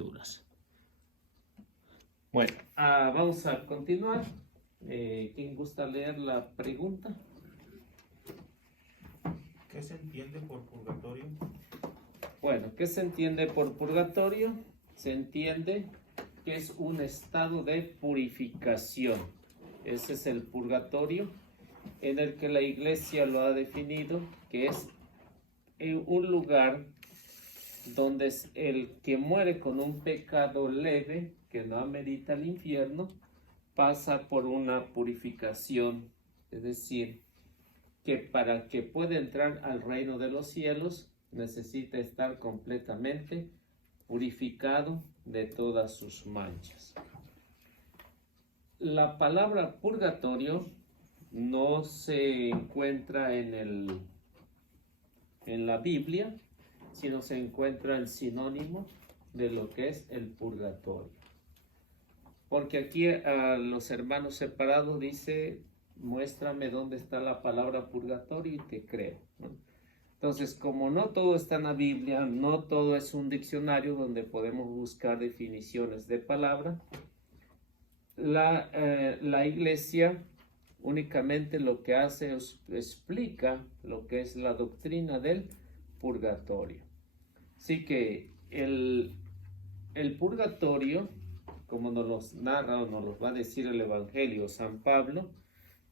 Escrituras. Bueno, vamos a continuar. ¿Quién gusta leer la pregunta? ¿Qué se entiende por purgatorio? Bueno, ¿qué se entiende por purgatorio? Se entiende que es un estado de purificación. Ese es el purgatorio, en el que la Iglesia lo ha definido, que es un lugar donde es el que muere con un pecado leve, que no amerita el infierno, pasa por una purificación, es decir, que para que pueda entrar al reino de los cielos necesita estar completamente purificado de todas sus manchas. La palabra purgatorio no se encuentra en la Biblia, sino se encuentra el sinónimo de lo que es el purgatorio. Porque aquí a los hermanos separados dice, muéstrame dónde está la palabra purgatorio y te creo, ¿no? Entonces, como no todo está en la Biblia, no todo es un diccionario donde podemos buscar definiciones de palabra, la Iglesia únicamente lo que hace es explica lo que es la doctrina del purgatorio. Así que el purgatorio, como nos los narra o nos los va a decir el Evangelio San Pablo,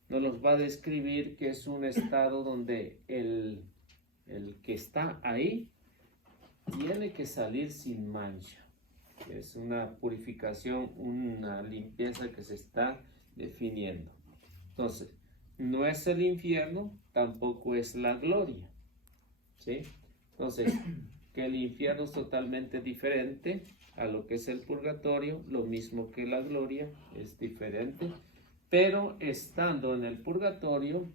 nos los va a describir que es un estado donde el que está ahí tiene que salir sin mancha. Es una purificación, una limpieza que se está definiendo. Entonces, no es el infierno, tampoco es la gloria, ¿sí? Entonces, que el infierno es totalmente diferente a lo que es el purgatorio, lo mismo que la gloria es diferente, pero estando en el purgatorio,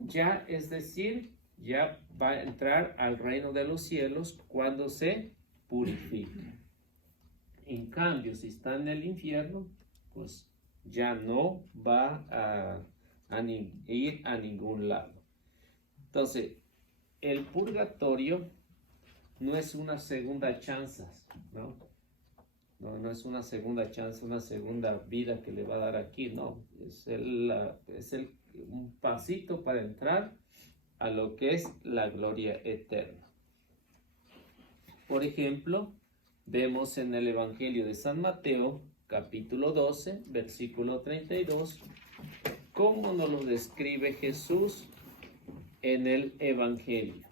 ya es decir, ya va a entrar al reino de los cielos cuando se purifica. En cambio, si está en el infierno, pues ya no va a ir a ningún lado. Entonces, el purgatorio no es una segunda chance, ¿no? No es una segunda chance, una segunda vida que le va a dar aquí, no. Es un pasito para entrar a lo que es la gloria eterna. Por ejemplo, vemos en el Evangelio de San Mateo, capítulo 12, versículo 32, cómo nos lo describe Jesús en el Evangelio.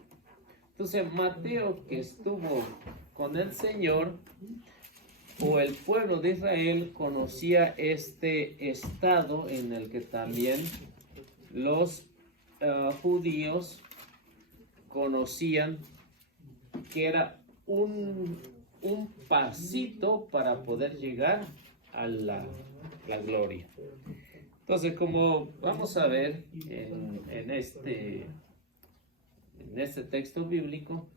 Entonces, Mateo, que estuvo con el Señor, o el pueblo de Israel, conocía este estado en el que también los judíos conocían que era un pasito para poder llegar a la gloria. Entonces, como vamos a ver en este texto bíblico,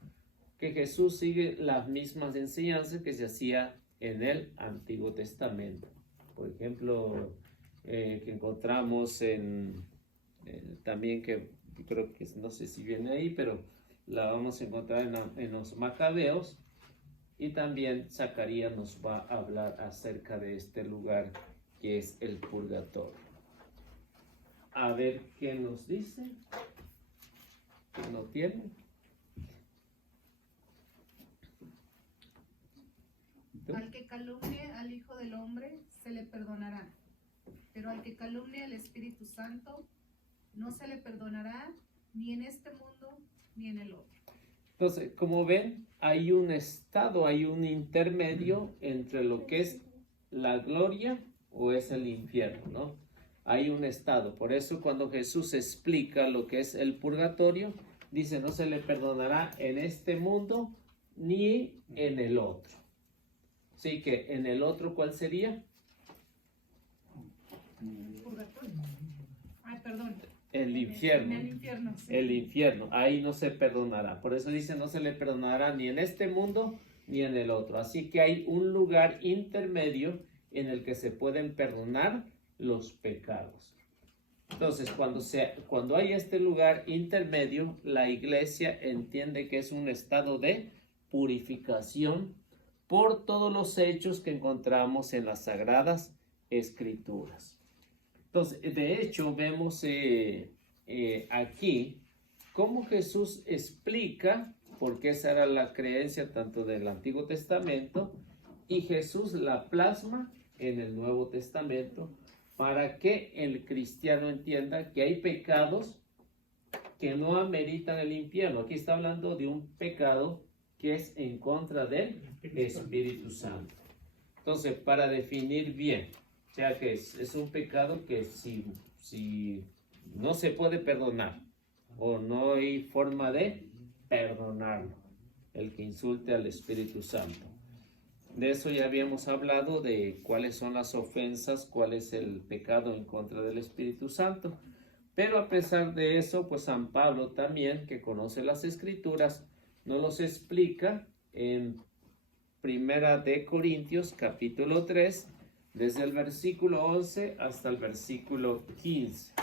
que Jesús sigue las mismas enseñanzas que se hacía en el Antiguo Testamento. Por ejemplo, que encontramos también, que creo que no sé si viene ahí, pero la vamos a encontrar en los Macabeos, y también Zacarías nos va a hablar acerca de este lugar que es el purgatorio. A ver qué nos dice. ¿Quién lo tiene? Al que calumnie al Hijo del Hombre se le perdonará, pero al que calumnie al Espíritu Santo no se le perdonará ni en este mundo ni en el otro. Entonces, como ven, hay un estado, hay un intermedio entre lo que es la gloria o es el infierno, ¿no? Hay un estado. Por eso cuando Jesús explica lo que es el purgatorio, dice, no se le perdonará en este mundo ni en el otro. Así que en el otro, ¿cuál sería? Purgatorio. Ay, perdón. El infierno. En el infierno, sí. El infierno, ahí no se perdonará. Por eso dice, no se le perdonará ni en este mundo ni en el otro. Así que hay un lugar intermedio en el que se pueden perdonar los pecados. Entonces, cuando hay este lugar intermedio, la Iglesia entiende que es un estado de purificación por todos los hechos que encontramos en las Sagradas Escrituras. Entonces, de hecho, vemos aquí cómo Jesús explica, porque esa era la creencia tanto del Antiguo Testamento, y Jesús la plasma en el Nuevo Testamento para que el cristiano entienda que hay pecados que no ameritan el infierno. Aquí está hablando de un pecado que es en contra del Espíritu Santo. Entonces, para definir bien, o sea que es un pecado que si no se puede perdonar o no hay forma de perdonarlo, el que insulte al Espíritu Santo. De eso ya habíamos hablado, de cuáles son las ofensas, cuál es el pecado en contra del Espíritu Santo. Pero a pesar de eso, pues San Pablo también, que conoce las Escrituras, nos los explica en Primera de Corintios, capítulo 3, desde el versículo 11 hasta el versículo 15.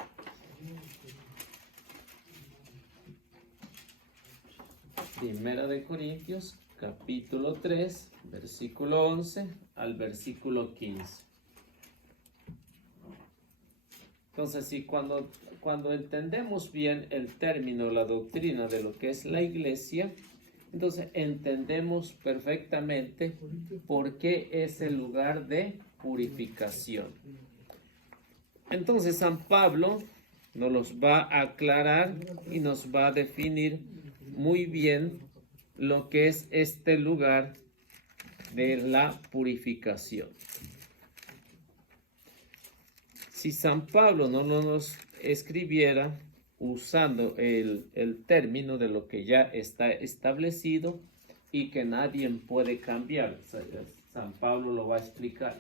Primera de Corintios, capítulo 3, versículo 11 al versículo 15. Entonces, sí, cuando entendemos bien el término, la doctrina de lo que es la iglesia, entonces entendemos perfectamente por qué es el lugar de purificación. Entonces, San Pablo nos los va a aclarar y nos va a definir muy bien lo que es este lugar de la purificación. Si San Pablo no nos escribiera usando el término de lo que ya está establecido y que nadie puede cambiar, San Pablo lo va a explicar.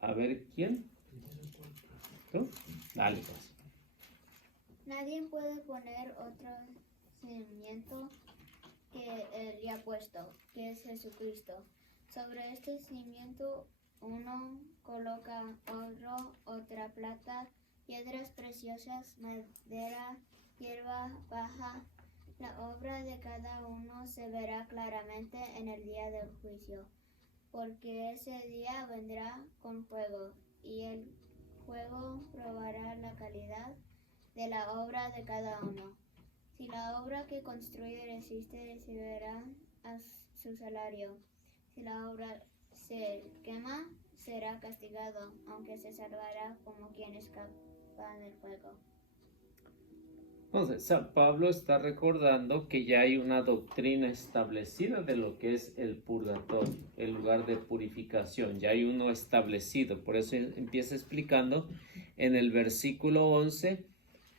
A ver, ¿quién? ¿Tú? Dale, pues. Nadie puede poner otro cimiento que él ya ha puesto, que es Jesucristo. Sobre este cimiento uno coloca oro, otra plata, piedras preciosas, madera, hierba baja. La obra de cada uno se verá claramente en el día del juicio, porque ese día vendrá con fuego, y el fuego probará la calidad de la obra de cada uno. Si la obra que construye resiste, recibirá su salario. Si la obra se quema, será castigado, aunque se salvará como quien escapa del fuego. Entonces, San Pablo está recordando que ya hay una doctrina establecida de lo que es el purgatorio, el lugar de purificación. Ya hay uno establecido. Por eso empieza explicando en el versículo 11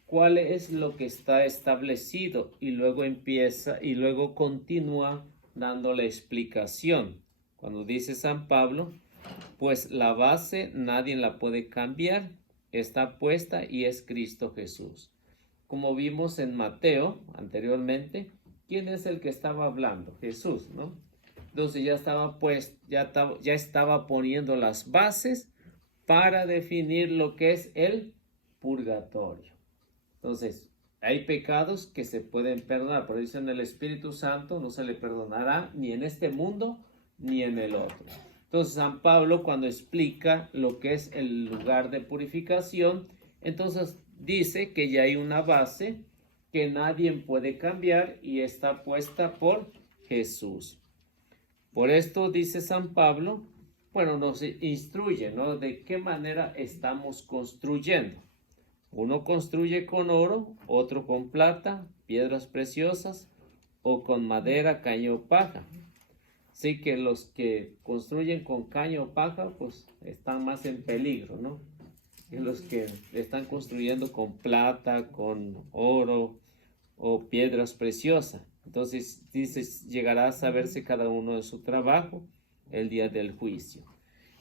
cuál es lo que está establecido, y luego continúa dando la explicación. Cuando dice San Pablo, pues la base nadie la puede cambiar, está puesta y es Cristo Jesús. Como vimos en Mateo anteriormente, ¿quién es el que estaba hablando? Jesús, ¿no? Entonces ya estaba poniendo las bases para definir lo que es el purgatorio. Entonces, hay pecados que se pueden perdonar, pero dicen el Espíritu Santo no se le perdonará ni en este mundo ni en el otro. Entonces, San Pablo, cuando explica lo que es el lugar de purificación, entonces dice que ya hay una base que nadie puede cambiar y está puesta por Jesús. Por esto dice San Pablo, bueno, nos instruye, ¿no? De qué manera estamos construyendo. Uno construye con oro, otro con plata, piedras preciosas, o con madera, caña o paja. Así que los que construyen con caña o paja, pues están más en peligro, ¿no? Que los que están construyendo con plata, con oro o piedras preciosas. Entonces, dice, llegará a saberse cada uno de su trabajo el día del juicio.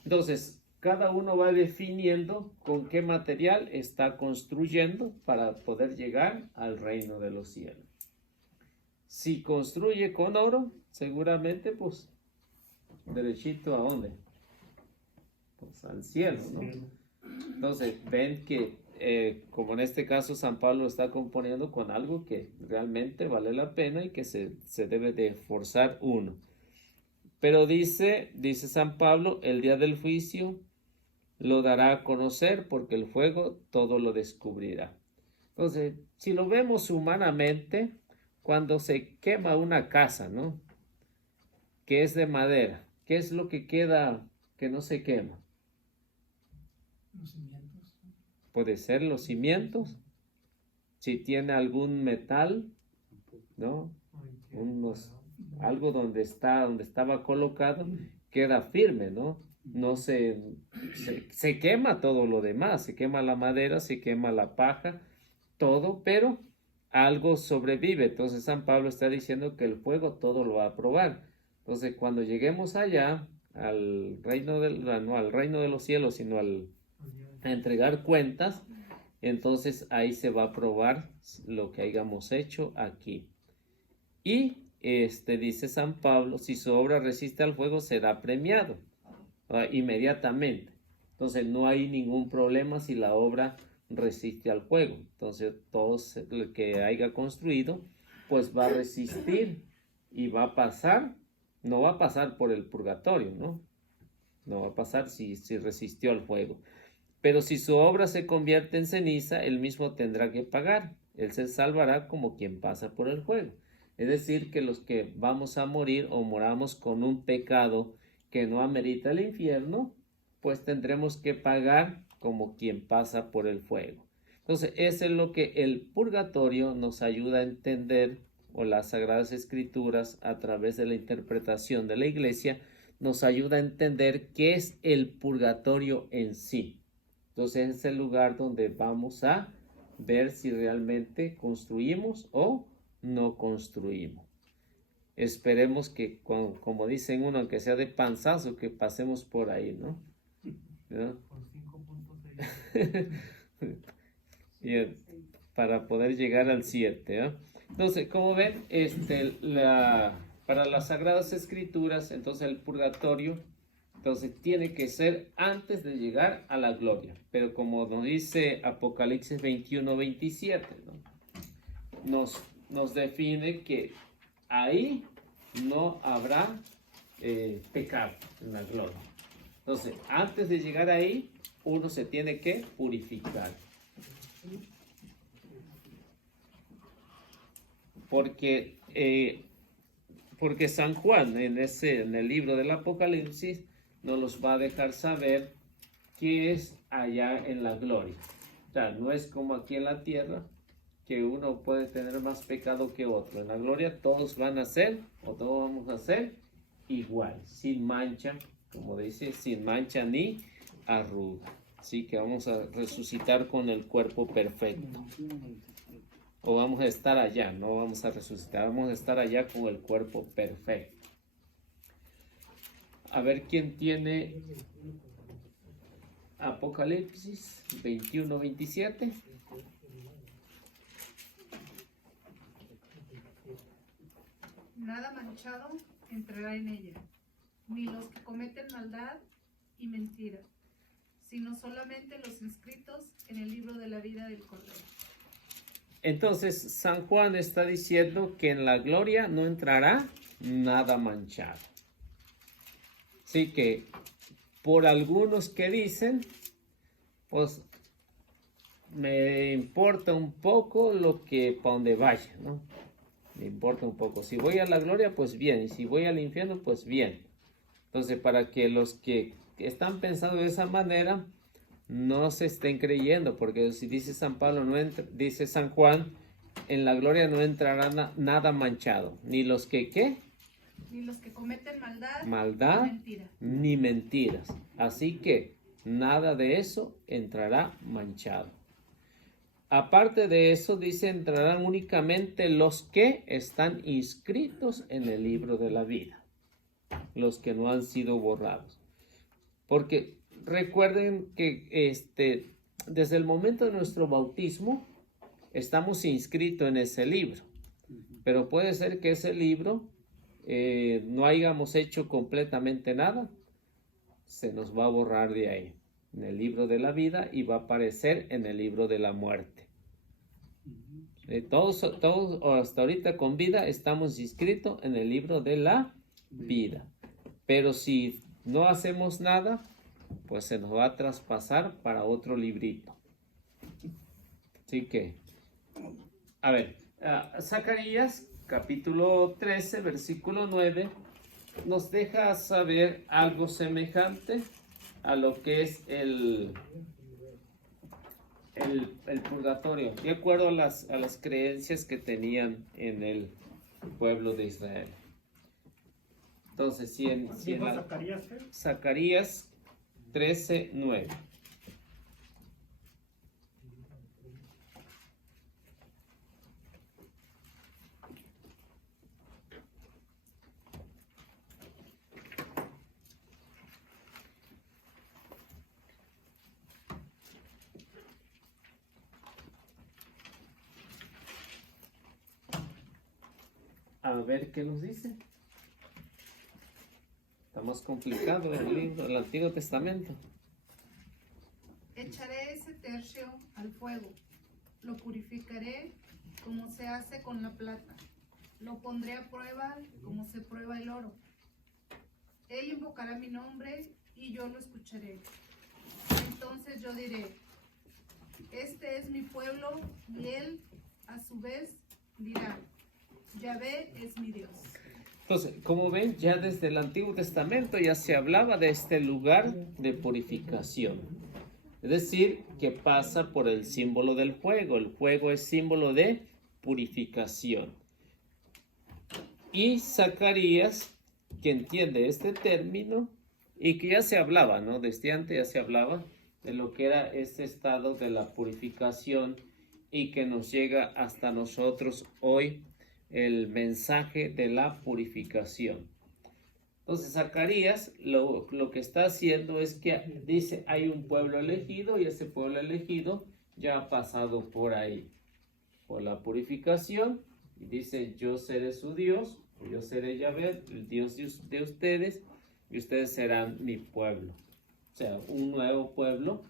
Entonces, cada uno va definiendo con qué material está construyendo para poder llegar al reino de los cielos. Si construye con oro, seguramente, pues, derechito ¿a dónde? Pues al cielo, ¿no? Entonces, ven que, como en este caso San Pablo está componiendo con algo que realmente vale la pena y que se debe de esforzar uno. Pero dice San Pablo, el día del juicio lo dará a conocer porque el fuego todo lo descubrirá. Entonces, si lo vemos humanamente, cuando se quema una casa, ¿no? Que es de madera, ¿qué es lo que queda que no se quema? Los cimientos. Puede ser los cimientos, si tiene algún metal, ¿no? Algo donde estaba colocado, queda firme, ¿no? No se quema todo lo demás, se quema la madera, se quema la paja, todo, pero algo sobrevive. Entonces San Pablo está diciendo que el fuego todo lo va a probar. Entonces cuando lleguemos allá, al reino no al reino de los cielos, sino a entregar cuentas, entonces ahí se va a probar lo que hayamos hecho aquí. Y dice San Pablo, si su obra resiste al fuego, será premiado inmediatamente. Entonces no hay ningún problema si la obra resiste al fuego. Entonces todo lo que haya construido, pues va a resistir y va a pasar, no va a pasar por el purgatorio, ¿no? No va a pasar si resistió al fuego. Pero si su obra se convierte en ceniza, él mismo tendrá que pagar. Él se salvará como quien pasa por el fuego. Es decir, que los que vamos a morir o moramos con un pecado que no amerita el infierno, pues tendremos que pagar como quien pasa por el fuego. Entonces, eso es lo que el purgatorio nos ayuda a entender, o las Sagradas Escrituras, a través de la interpretación de la Iglesia, nos ayuda a entender qué es el purgatorio en sí. Entonces, es el lugar donde vamos a ver si realmente construimos o no construimos. Esperemos que, como dicen uno, aunque sea de panzazo, que pasemos por ahí, ¿no? ¿No? Con 5.6. Bien, para poder llegar al 7, ¿no? Entonces, como ven, para las Sagradas Escrituras, entonces el purgatorio, entonces tiene que ser antes de llegar a la gloria. Pero como nos dice Apocalipsis 21-27, ¿no? Nos define que ahí no habrá pecado en la gloria. Entonces, antes de llegar ahí, uno se tiene que purificar. Porque San Juan en el libro del Apocalipsis nos los va a dejar saber qué es allá en la gloria. O sea, no es como aquí en la tierra, que uno puede tener más pecado que otro. En la gloria todos van a ser, o todos vamos a ser igual, sin mancha, como dice, sin mancha ni arruga. Así que vamos a resucitar con el cuerpo perfecto. O vamos a estar allá, no vamos a resucitar, vamos a estar allá con el cuerpo perfecto. A ver quién tiene Apocalipsis 21-27. Nada manchado entrará en ella, ni los que cometen maldad y mentira, sino solamente los inscritos en el libro de la vida del Cordero. Entonces, San Juan está diciendo que en la gloria no entrará nada manchado. Así que, por algunos que dicen, pues, me importa un poco lo que, para donde vaya, ¿no? Me importa un poco. Si voy a la gloria, pues bien. Y si voy al infierno, pues bien. Entonces, para que los que están pensando de esa manera no se estén creyendo, porque si dice San Pablo, dice San Juan, en la gloria no entrará nada manchado, ni los que ¿qué? Ni los que cometen maldad ni mentira. ni mentiras. Así que nada de eso entrará manchado. Aparte de eso, dice, entrarán únicamente los que están inscritos en el libro de la vida, los que no han sido borrados. Porque recuerden que desde el momento de nuestro bautismo estamos inscritos en ese libro, pero puede ser que ese libro no hayamos hecho completamente nada, se nos va a borrar de ahí, en el libro de la vida, y va a aparecer en el libro de la muerte. Todos hasta ahorita con vida estamos inscritos en el libro de la vida. Pero si no hacemos nada, pues se nos va a traspasar para otro librito. Así que, a ver, Zacarías capítulo 13, versículo 9, nos deja saber algo semejante a lo que es el purgatorio, de acuerdo a las creencias que tenían en el pueblo de Israel. Entonces, si en Zacarías, ¿qué? Zacarías 13, 9. A ver qué nos dice. Está más complicado el Antiguo Testamento. Echaré ese tercio al fuego, lo purificaré como se hace con la plata, lo pondré a prueba como se prueba el oro. Él invocará mi nombre y yo lo escucharé. Entonces yo diré, este es mi pueblo, y él a su vez dirá, Yahvé es mi Dios. Entonces, como ven, ya desde el Antiguo Testamento ya se hablaba de este lugar de purificación. Es decir, que pasa por el símbolo del fuego. El fuego es símbolo de purificación. Y Zacarías, que entiende este término, y que ya se hablaba, ¿no? Desde antes ya se hablaba de lo que era este estado de la purificación y que nos llega hasta nosotros hoy el mensaje de la purificación. Entonces Zacarías lo que está haciendo es que dice hay un pueblo elegido y ese pueblo elegido ya ha pasado por ahí, por la purificación, y dice yo seré su Dios, yo seré Yahvé, el Dios de ustedes, y ustedes serán mi pueblo. O sea, un nuevo pueblo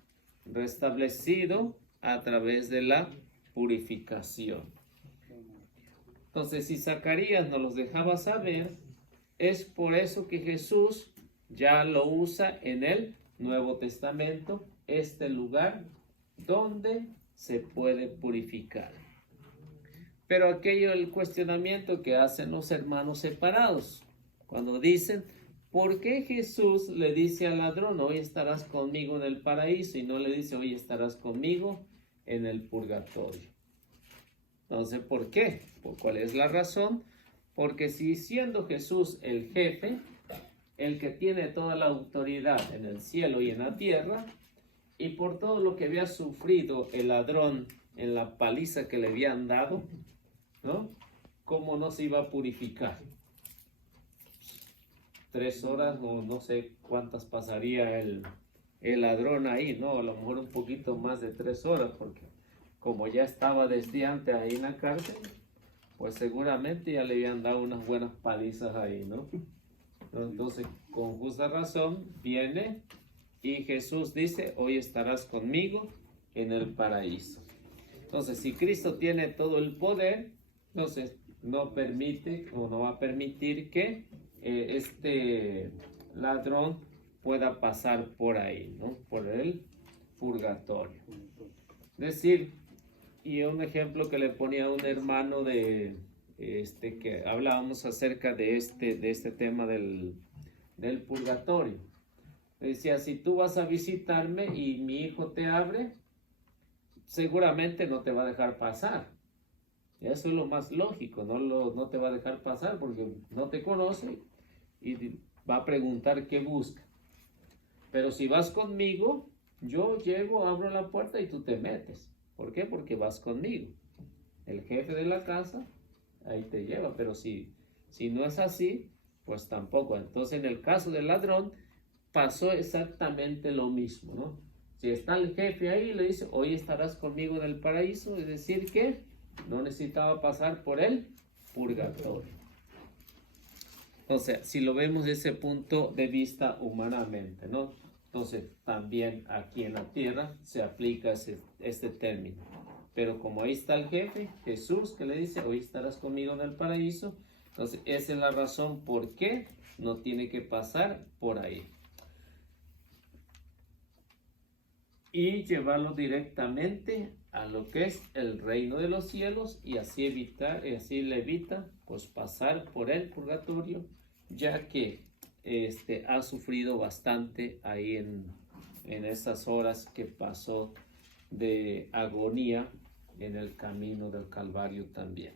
restablecido a través de la purificación. Entonces, si Zacarías nos los dejaba saber, es por eso que Jesús ya lo usa en el Nuevo Testamento, este lugar donde se puede purificar. Pero aquello, el cuestionamiento que hacen los hermanos separados, cuando dicen, ¿por qué Jesús le dice al ladrón, hoy estarás conmigo en el paraíso, y no le dice, hoy estarás conmigo en el purgatorio? Entonces, ¿por qué? ¿Cuál es la razón? Porque si siendo Jesús el jefe, el que tiene toda la autoridad en el cielo y en la tierra, y por todo lo que había sufrido el ladrón en la paliza que le habían dado, ¿no? ¿Cómo no se iba a purificar? 3 horas o no sé cuántas pasaría el ladrón ahí, ¿no? A lo mejor un poquito más de 3 horas, porque como ya estaba desde antes ahí en la cárcel, pues seguramente ya le habían dado unas buenas palizas ahí, ¿no? Entonces, con justa razón, viene y Jesús dice, hoy estarás conmigo en el paraíso. Entonces, si Cristo tiene todo el poder, entonces no permite o no va a permitir que este ladrón pueda pasar por ahí, ¿no? Por el purgatorio. Es decir, y un ejemplo que le ponía a un hermano de que hablábamos acerca de este tema del purgatorio. Le decía, si tú vas a visitarme y mi hijo te abre, seguramente no te va a dejar pasar. Eso es lo más lógico, no te va a dejar pasar porque no te conoce y va a preguntar qué busca. Pero si vas conmigo, yo llego, abro la puerta y tú te metes. ¿Por qué? Porque vas conmigo. El jefe de la casa ahí te lleva, pero si no es así, pues tampoco. Entonces, en el caso del ladrón, pasó exactamente lo mismo, ¿no? Si está el jefe ahí, le dice, hoy estarás conmigo en el paraíso, es decir que no necesitaba pasar por el purgatorio. O sea, si lo vemos desde ese punto de vista humanamente, ¿no? Entonces, también aquí en la tierra se aplica este término. Pero como ahí está el jefe, Jesús, que le dice, hoy estarás conmigo en el paraíso, entonces esa es la razón por qué no tiene que pasar por ahí. Y llevarlo directamente a lo que es el reino de los cielos y así le evita pues pasar por el purgatorio, ya que ha sufrido bastante ahí en esas horas que pasó de agonía en el camino del Calvario también.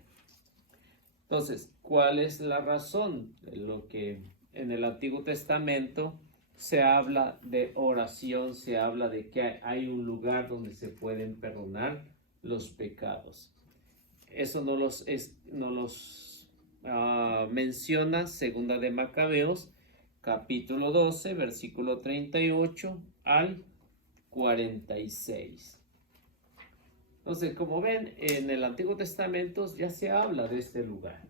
Entonces, ¿cuál es la razón? Lo que en el Antiguo Testamento se habla de oración, se habla de que hay un lugar donde se pueden perdonar los pecados. Eso no los menciona Segunda de Macabeos, capítulo 12, versículo 38 al 46. Entonces, como ven, en el Antiguo Testamento ya se habla de este lugar.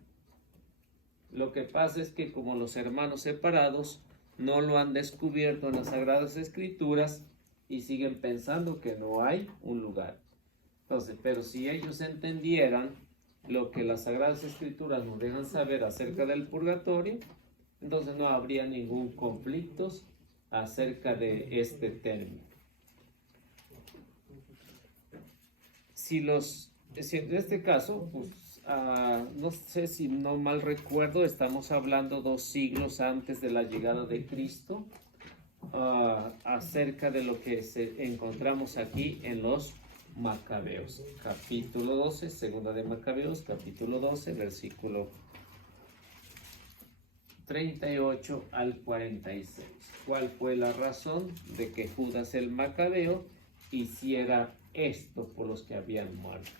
Lo que pasa es que como los hermanos separados no lo han descubierto en las Sagradas Escrituras y siguen pensando que no hay un lugar. Entonces, pero si ellos entendieran lo que las Sagradas Escrituras nos dejan saber acerca del purgatorio, entonces no habría ningún conflicto acerca de este término. Si en este caso, pues, no sé si no mal recuerdo, estamos hablando 2 siglos antes de la llegada de Cristo, acerca de lo que encontramos aquí en los Macabeos, capítulo 12, Segunda de Macabeos, capítulo 12, versículo 38 al 46. ¿Cuál fue la razón de que Judas el Macabeo hiciera esto por los que habían muerto?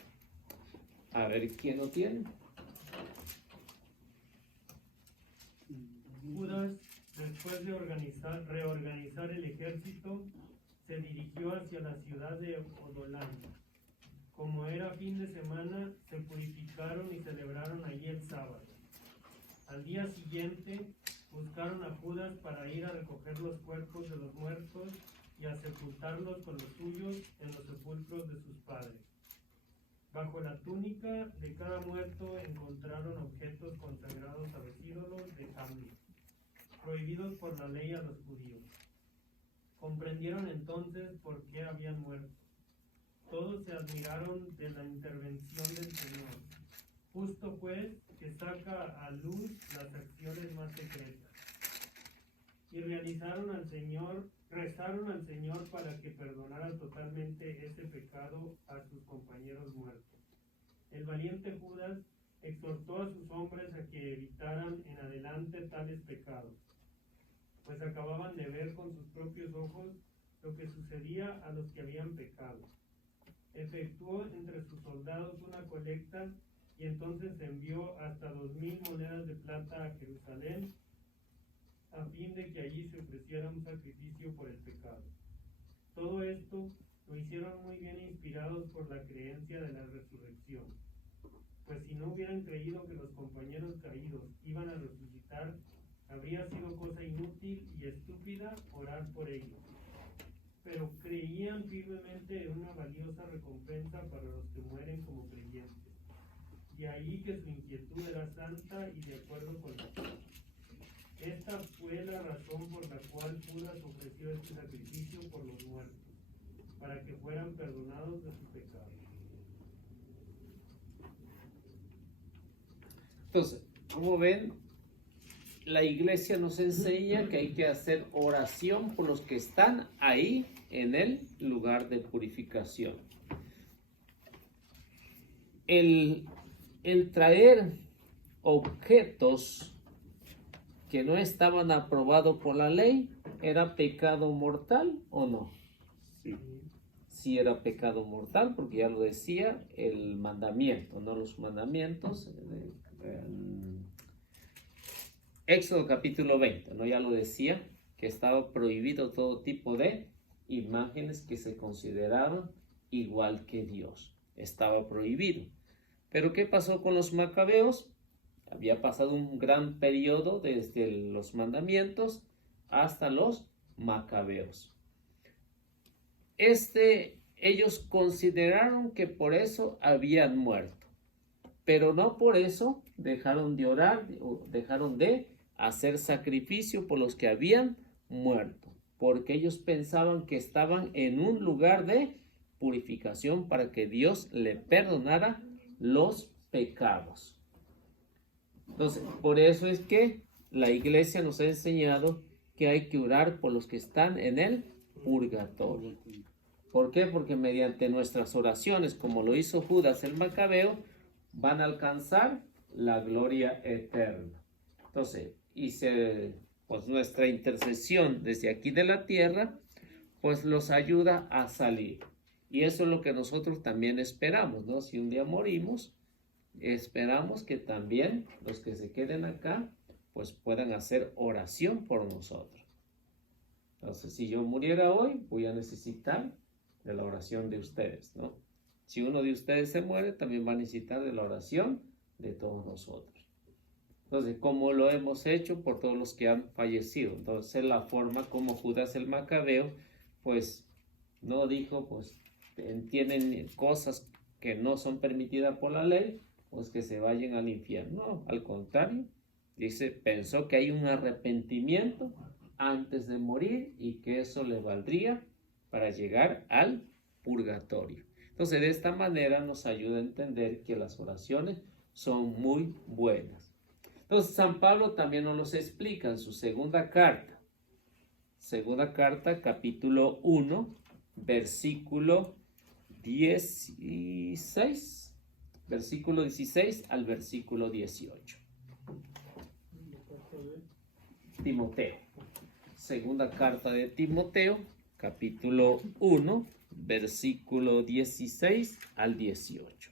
A ver, ¿quién lo tiene? Judas, después de reorganizar el ejército, se dirigió hacia la ciudad de Odolán. Como era fin de semana, se purificaron y celebraron allí el sábado. Al día siguiente, buscaron a Judas para ir a recoger los cuerpos de los muertos y a sepultarlos con los suyos en los sepulcros de sus padres. Bajo la túnica de cada muerto encontraron objetos consagrados a los ídolos de Jamni, prohibidos por la ley a los judíos. Comprendieron entonces por qué habían muerto. Todos se admiraron de la intervención del Señor, justo pues que saca a luz las acciones más secretas. Y rezaron al Señor para que perdonara totalmente ese pecado a sus compañeros muertos. El valiente Judas exhortó a sus hombres a que evitaran en adelante tales pecados, pues acababan de ver con sus propios ojos lo que sucedía a los que habían pecado. Efectuó entre sus soldados una colecta y entonces envió hasta 2,000 monedas de plata a Jerusalén, a fin de que allí se ofreciera un sacrificio por el pecado. Todo esto lo hicieron muy bien inspirados por la creencia de la resurrección, pues si no hubieran creído que los compañeros caídos iban a resucitar, habría sido cosa inútil y estúpida orar por ellos. Pero creían firmemente en una valiosa recompensa para los que mueren como creyentes. De ahí que su inquietud era santa y de acuerdo con la fe. Esta fue la razón por la cual Judas ofreció este sacrificio por los muertos, para que fueran perdonados de sus pecados. Entonces, como ven, la iglesia nos enseña que hay que hacer oración por los que están ahí en el lugar de purificación. El traer objetos que no estaban aprobados por la ley, ¿era pecado mortal o no? Sí. Sí era pecado mortal, porque ya lo decía el mandamiento, no los mandamientos. Éxodo capítulo 20, ¿no? Ya lo decía, que estaba prohibido todo tipo de imágenes que se consideraban igual que Dios. Estaba prohibido. Pero ¿qué pasó con los macabeos? Había pasado un gran periodo desde los mandamientos hasta los macabeos. Ellos consideraron que por eso habían muerto, pero no por eso dejaron de orar o dejaron de hacer sacrificio por los que habían muerto, porque ellos pensaban que estaban en un lugar de purificación para que Dios le perdonara los pecados. Entonces, por eso es que la iglesia nos ha enseñado que hay que orar por los que están en el purgatorio. ¿Por qué? Porque mediante nuestras oraciones, como lo hizo Judas el Macabeo, van a alcanzar la gloria eterna. Entonces, pues nuestra intercesión desde aquí de la tierra, pues los ayuda a salir. Y eso es lo que nosotros también esperamos, ¿no? Si un día morimos, esperamos que también los que se queden acá, pues puedan hacer oración por nosotros. Entonces, si yo muriera hoy, voy a necesitar de la oración de ustedes, ¿no? Si uno de ustedes se muere, también va a necesitar de la oración de todos nosotros. Entonces, como lo hemos hecho por todos los que han fallecido. Entonces, la forma como Judas el Macabeo, pues, no dijo, pues, tienen cosas que no son permitidas por la ley, pues que se vayan al infierno. No, al contrario, dice, pensó que hay un arrepentimiento antes de morir y que eso le valdría para llegar al purgatorio. Entonces, de esta manera nos ayuda a entender que las oraciones son muy buenas. Entonces, San Pablo también nos los explica en su segunda carta. Segunda carta, capítulo 1, versículo 16. Versículo 16 al versículo 18. Timoteo. Segunda carta de Timoteo, capítulo 1, versículo 16 al 18.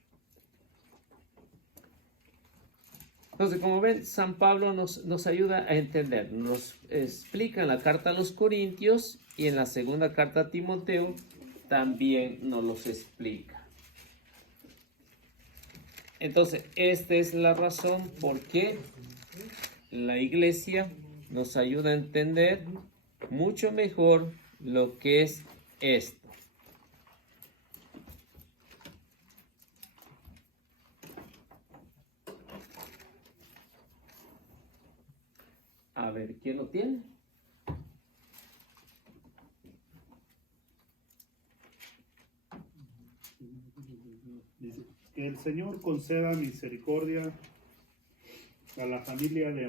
Entonces, como ven, San Pablo nos ayuda a entender, nos explica en la carta a los Corintios y en la segunda carta a Timoteo también nos los explica. Entonces, esta es la razón por qué la iglesia nos ayuda a entender mucho mejor lo que es esto. A ver, ¿quién lo tiene? Dice, que el Señor conceda misericordia a la familia de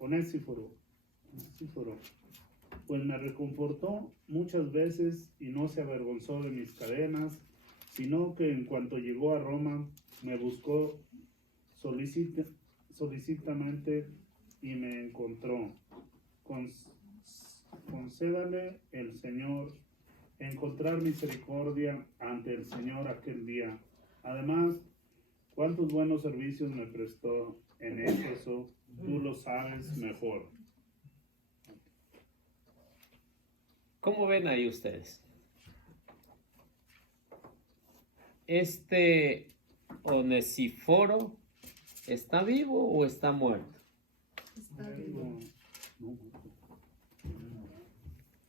Onésiforo, pues me reconfortó muchas veces y no se avergonzó de mis cadenas, sino que en cuanto llegó a Roma me buscó solicitamente y me encontró. Concédale el Señor encontrar misericordia ante el Señor aquel día. Además, cuántos buenos servicios me prestó en Éfeso, tú lo sabes mejor. ¿Cómo ven ahí ustedes? ¿Este Onesíforo está vivo o está muerto? Está vivo.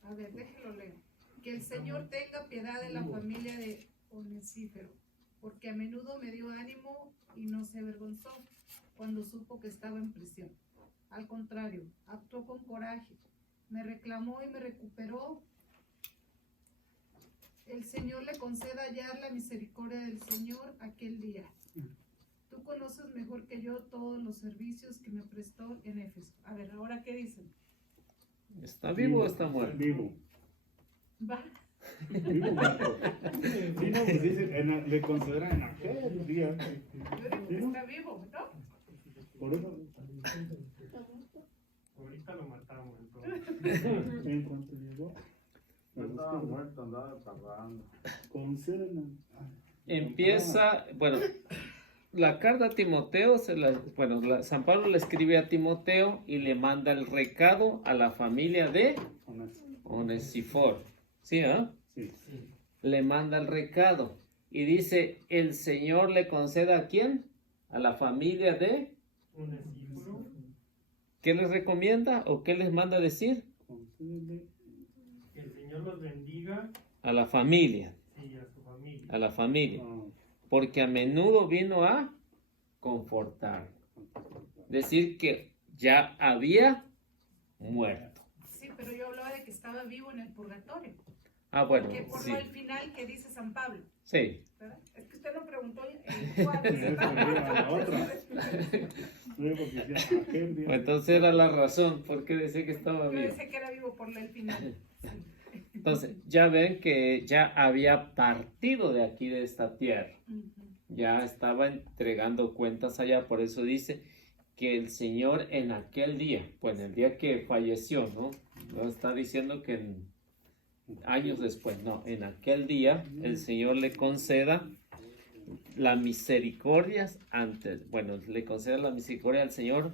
A ver, déjelo leer. Que el Señor tenga piedad de la familia de Onesíforo, porque a menudo me dio ánimo y no se avergonzó cuando supo que estaba en prisión. Al contrario, actuó con coraje, me reclamó y me recuperó. El Señor le conceda hallar la misericordia del Señor aquel día. Tú conoces mejor que yo todos los servicios que me prestó en Éfeso. A ver, ¿ahora qué dicen? ¿Está vivo o está muerto? Vivo. Va. Vivo, gato. Sí, no, pues dice, le consideran en aquel día. Yo digo que está vivo, ¿no? Por eso, Ahorita lo matamos entonces. en cuanto llegó, No estaba muerto, andaba pagando. concédenle. Empieza, bueno, la carta a Timoteo, San Pablo le escribe a Timoteo y le manda el recado a la familia de Onesíforo. ¿Sí, Sí. Le manda el recado y dice, el Señor le conceda ¿a quién? A la familia de... Onesíforo, ¿Qué les recomienda o qué les manda decir? Concédenle. que el Señor los bendiga A la familia, y a su familia. a la familia. Ah, Porque a menudo vino a confortar. ok. decir que ya había muerto. Sí, pero yo hablaba de que estaba vivo en el purgatorio. Ah, bueno, Que por sí, lo del final que dice San Pablo, sí. ¿verdad? Es que usted no preguntó cuál. La otra. Sí, porque decía, aquel día. Entonces era la razón por qué decía que estaba Yo vivo. decía que era vivo por el final. Sí. Entonces, ya ven que ya había partido de aquí, de esta tierra. Ujú. Ya estaba entregando cuentas allá, por eso dice que el Señor en aquel día, pues en el día que falleció, ¿no? No está diciendo que años después, no, en aquel día el Señor le conceda la misericordia le conceda la misericordia al Señor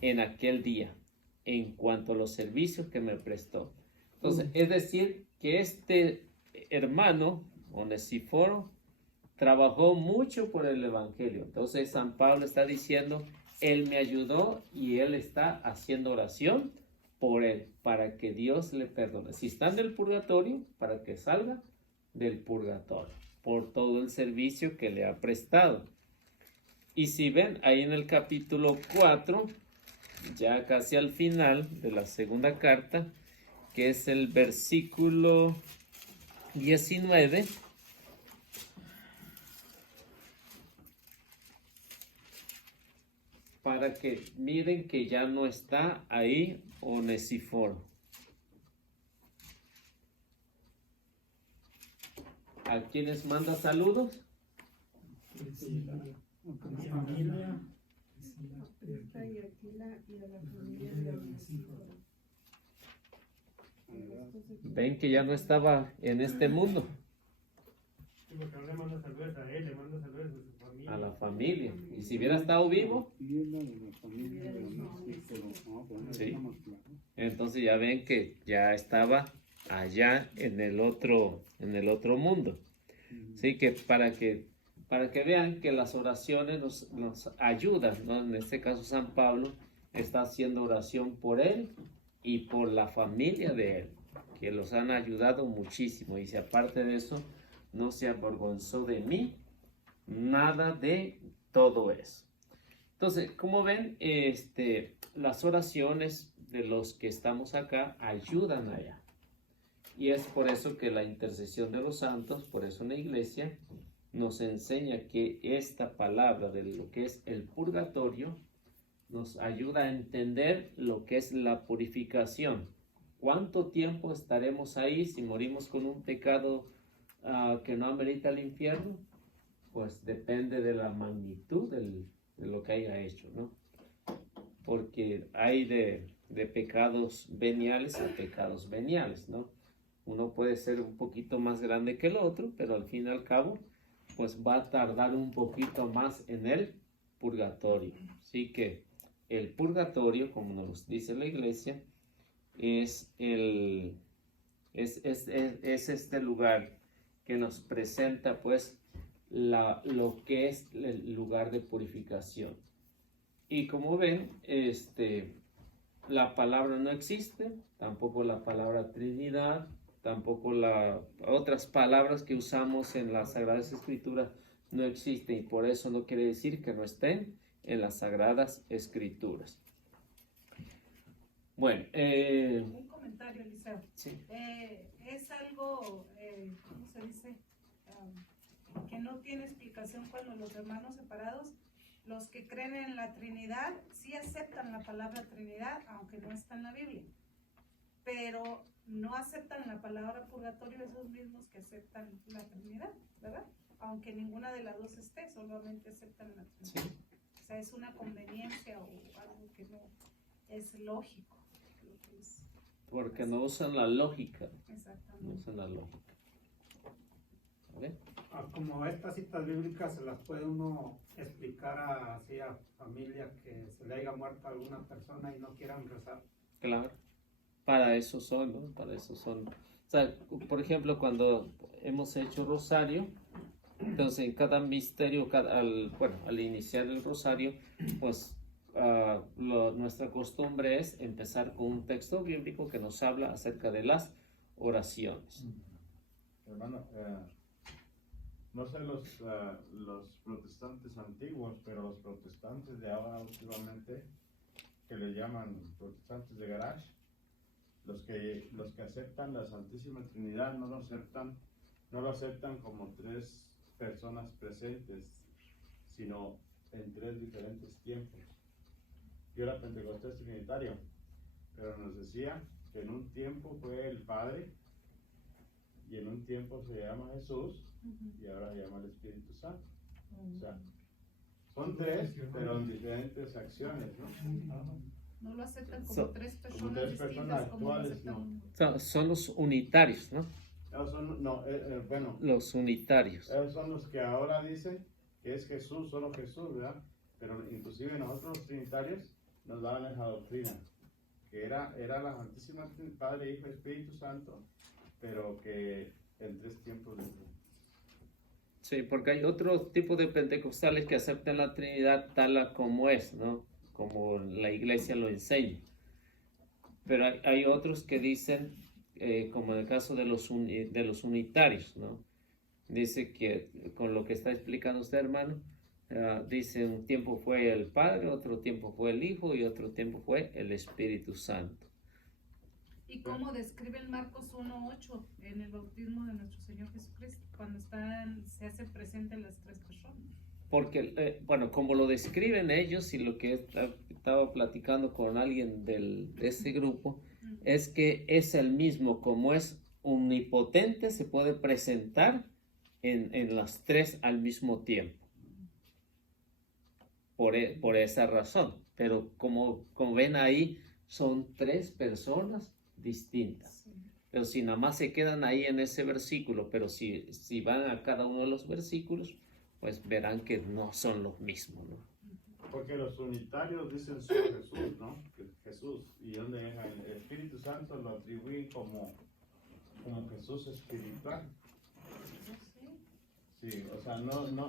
en aquel día, en cuanto a los servicios que me prestó. Entonces, es decir, que este hermano, Onesíforo, trabajó mucho por el Evangelio. Entonces, San Pablo está diciendo, él me ayudó y él está haciendo oración por él, para que Dios le perdone. Si está en el purgatorio, para que salga del purgatorio, por todo el servicio que le ha prestado. Y si ven, ahí en el capítulo 4, ya casi al final de la segunda carta, que es el versículo 19, para que miren que ya no está ahí Onesíforo. ¿A quiénes manda saludos? Priscila, Aquila, Priscila y Aquila y a la familia de Onesíforo. Ven que ya no estaba en este mundo, Sí, porque no le manda saludos a él, le manda saludos a su familia. a la familia. Y si hubiera estado vivo, Sí. entonces ya ven que ya estaba allá en el otro mundo. Así que para que vean que las oraciones nos ayudan, ¿no? En este caso San Pablo está haciendo oración por él y por la familia de él, que los han ayudado muchísimo. Y si aparte de eso, no se avergonzó de mí, nada de todo eso. Entonces, como ven, las oraciones de los que estamos acá ayudan allá. Y es por eso que la intercesión de los santos, por eso en la iglesia, nos enseña que esta palabra de lo que es el purgatorio nos ayuda a entender lo que es la purificación. ¿Cuánto tiempo estaremos ahí si morimos con un pecado que no amerita el infierno? Pues depende de la magnitud de lo que haya hecho, ¿no? Porque hay de pecados veniales a pecados veniales, ¿no? Uno puede ser un poquito más grande que el otro, pero al fin y al cabo, pues va a tardar un poquito más en el purgatorio. Así que el purgatorio, como nos dice la iglesia, es este lugar que nos presenta, pues, lo que es el lugar de purificación. Y como ven, la palabra no existe, tampoco la palabra Trinidad, tampoco otras palabras que usamos en las Sagradas Escrituras no existen, y por eso no quiere decir que no estén en las Sagradas Escrituras. Bueno, Un comentario, Eliseo. sí. Es algo, ¿cómo se dice? Que no tiene explicación cuando los hermanos separados, los que creen en la Trinidad, sí aceptan la palabra Trinidad, aunque no está en la Biblia, pero no aceptan la palabra purgatorio, esos mismos que aceptan la Trinidad, ¿verdad? Aunque ninguna de las dos esté, solamente aceptan la Trinidad. Sí. O sea, es una conveniencia o algo que no es lógico. Lo que es. Porque no usan la lógica, no Exactamente. usan la lógica. ¿Vale? Como estas citas bíblicas se las puede uno explicar así a familia que se le haya muerto a alguna persona y no quieran rezar. Claro, para eso son, ¿no? Para eso son. O sea, por ejemplo, cuando hemos hecho rosario, entonces en cada misterio, al iniciar el rosario, pues nuestra costumbre es empezar con un texto bíblico que nos habla acerca de las oraciones. Hermano, no sé los protestantes antiguos, pero los protestantes de ahora últimamente, que le llaman protestantes de garage, los que aceptan la Santísima Trinidad no lo aceptan como tres personas presentes, sino en tres diferentes tiempos. Yo era pentecostés trinitario, pero nos decía que en un tiempo fue el Padre, y en un tiempo se llama Jesús, y ahora se llama el Espíritu Santo. O sea, son tres, pero en diferentes acciones, ¿no? No lo aceptan como So- tres como personas tres personas distintas como lo actuales, aceptan. Son los unitarios, ¿no? Bueno, Los unitarios. esos son los que ahora dicen que es Jesús, solo Jesús, ¿verdad? Pero inclusive nosotros los trinitarios nos daban esa doctrina, que era la Santísima Trinidad, Padre, Hijo y Espíritu Santo, pero que en tres tiempos diferentes. Sí, porque hay otro tipo de pentecostales que aceptan la Trinidad tal como es, ¿no? Como la iglesia lo enseña. Pero hay otros que dicen, como en el caso de los unitarios, ¿no? Dice que con lo que está explicando usted, hermano, dice un tiempo fue el Padre, otro tiempo fue el Hijo y otro tiempo fue el Espíritu Santo. Y cómo describe el Marcos 1:8 en el bautismo de nuestro Señor Jesucristo, cuando se hace presente las tres personas. Porque, bueno, como lo describen ellos y lo que estaba platicando con alguien de ese grupo, es que es el mismo, como es omnipotente, se puede presentar en las tres al mismo tiempo. Por esa razón. Pero como ven ahí, son tres personas distintas. Pero si nada más se quedan ahí en ese versículo, pero si van a cada uno de los versículos, pues verán que no son los mismos, ¿no? Porque los unitarios dicen solo Jesús, ¿no? Que Jesús, y donde el Espíritu Santo lo atribuyen como Jesús espiritual. Sí, o sea,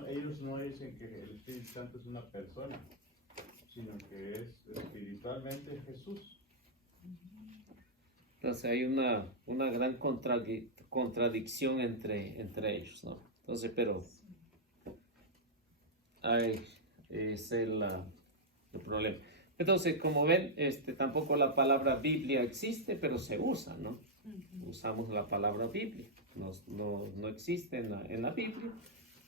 ellos no dicen que el Espíritu Santo es una persona, sino que es espiritualmente Jesús. Entonces hay una gran contradicción entre ellos, ¿no? Entonces, pero ese es el problema. Entonces, como ven, tampoco la palabra Biblia existe, pero se usa, ¿no? Usamos la palabra Biblia. No existe en la Biblia,